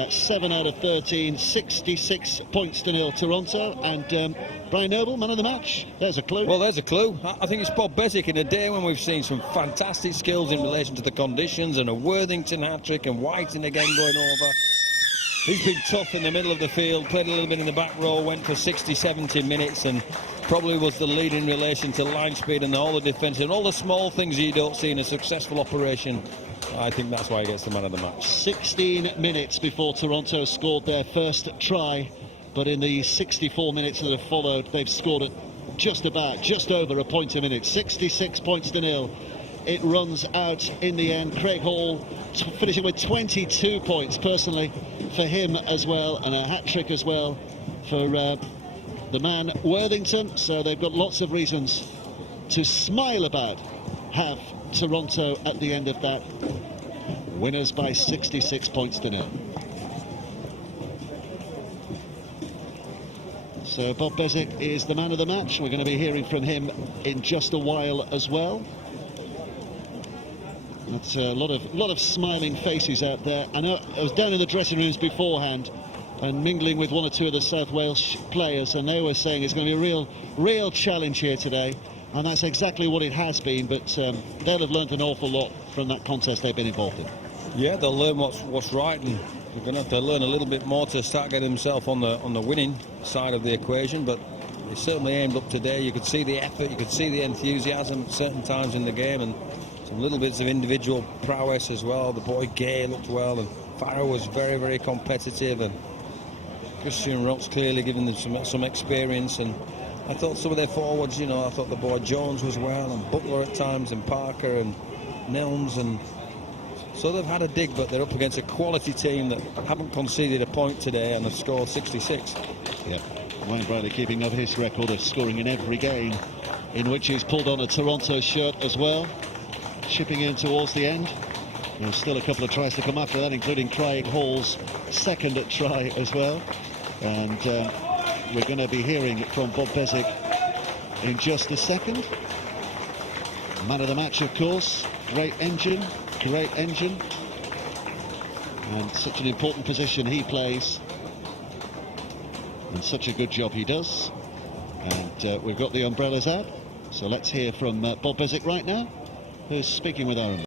7 out of 13, 66 points to 0 Toronto, and Brian Noble, man of the match. There's a clue. Well, there's a clue. I think it's Bob Bezic in a day when we've seen some fantastic skills in relation to the conditions, and a Worthington hat-trick and Whiting again going over. He's been tough in the middle of the field, played a little bit in the back row, went for 60, 70 minutes, and probably was the lead in relation to line speed and all the defence and all the small things you don't see in a successful operation. I think that's why he gets the man of the match. 16 minutes before Toronto scored their first try, but in the 64 minutes that have followed, they've scored it just over a point a minute. 66 points to 0. It runs out in the end. Craig Hall finishing with 22 points personally for him as well, and a hat-trick as well for the man Worthington. So they've got lots of reasons to smile about, have Toronto at the end of that. Winners by 66 points to 0. So Bob Bezic is the man of the match. We're going to be hearing from him in just a while as well. That's a lot of smiling faces out there. I know I was down in the dressing rooms beforehand and mingling with one or two of the South Wales players, and they were saying it's going to be a real challenge here today. And that's exactly what it has been, but they'll have learned an awful lot from that contest they've been involved in. Yeah, they'll learn what's right, and they're going to have to learn a little bit more to start getting themselves on the winning side of the equation. But they certainly aimed up today. You could see the effort, you could see the enthusiasm at certain times in the game, and some little bits of individual prowess as well. The boy Gay looked well, and Farah was very, very competitive, and Christian Rock's clearly giving them some experience. And I thought some of their forwards, I thought the boy Jones was well, and Butler at times, and Parker and Nelms, and so they've had a dig, but they're up against a quality team that haven't conceded a point today and have scored 66. Yeah, Wayne Bradley keeping up his record of scoring in every game in which he's pulled on a Toronto shirt as well, chipping in towards the end. There's still a couple of tries to come after that, including Craig Hall's second try as well. And we're going to be hearing from Bob Bezic in just a second. Man of the match, of course. Great engine. And such an important position he plays, and such a good job he does. And we've got the umbrellas out, so let's hear from Bob Bezic right now, who's speaking with Aaron.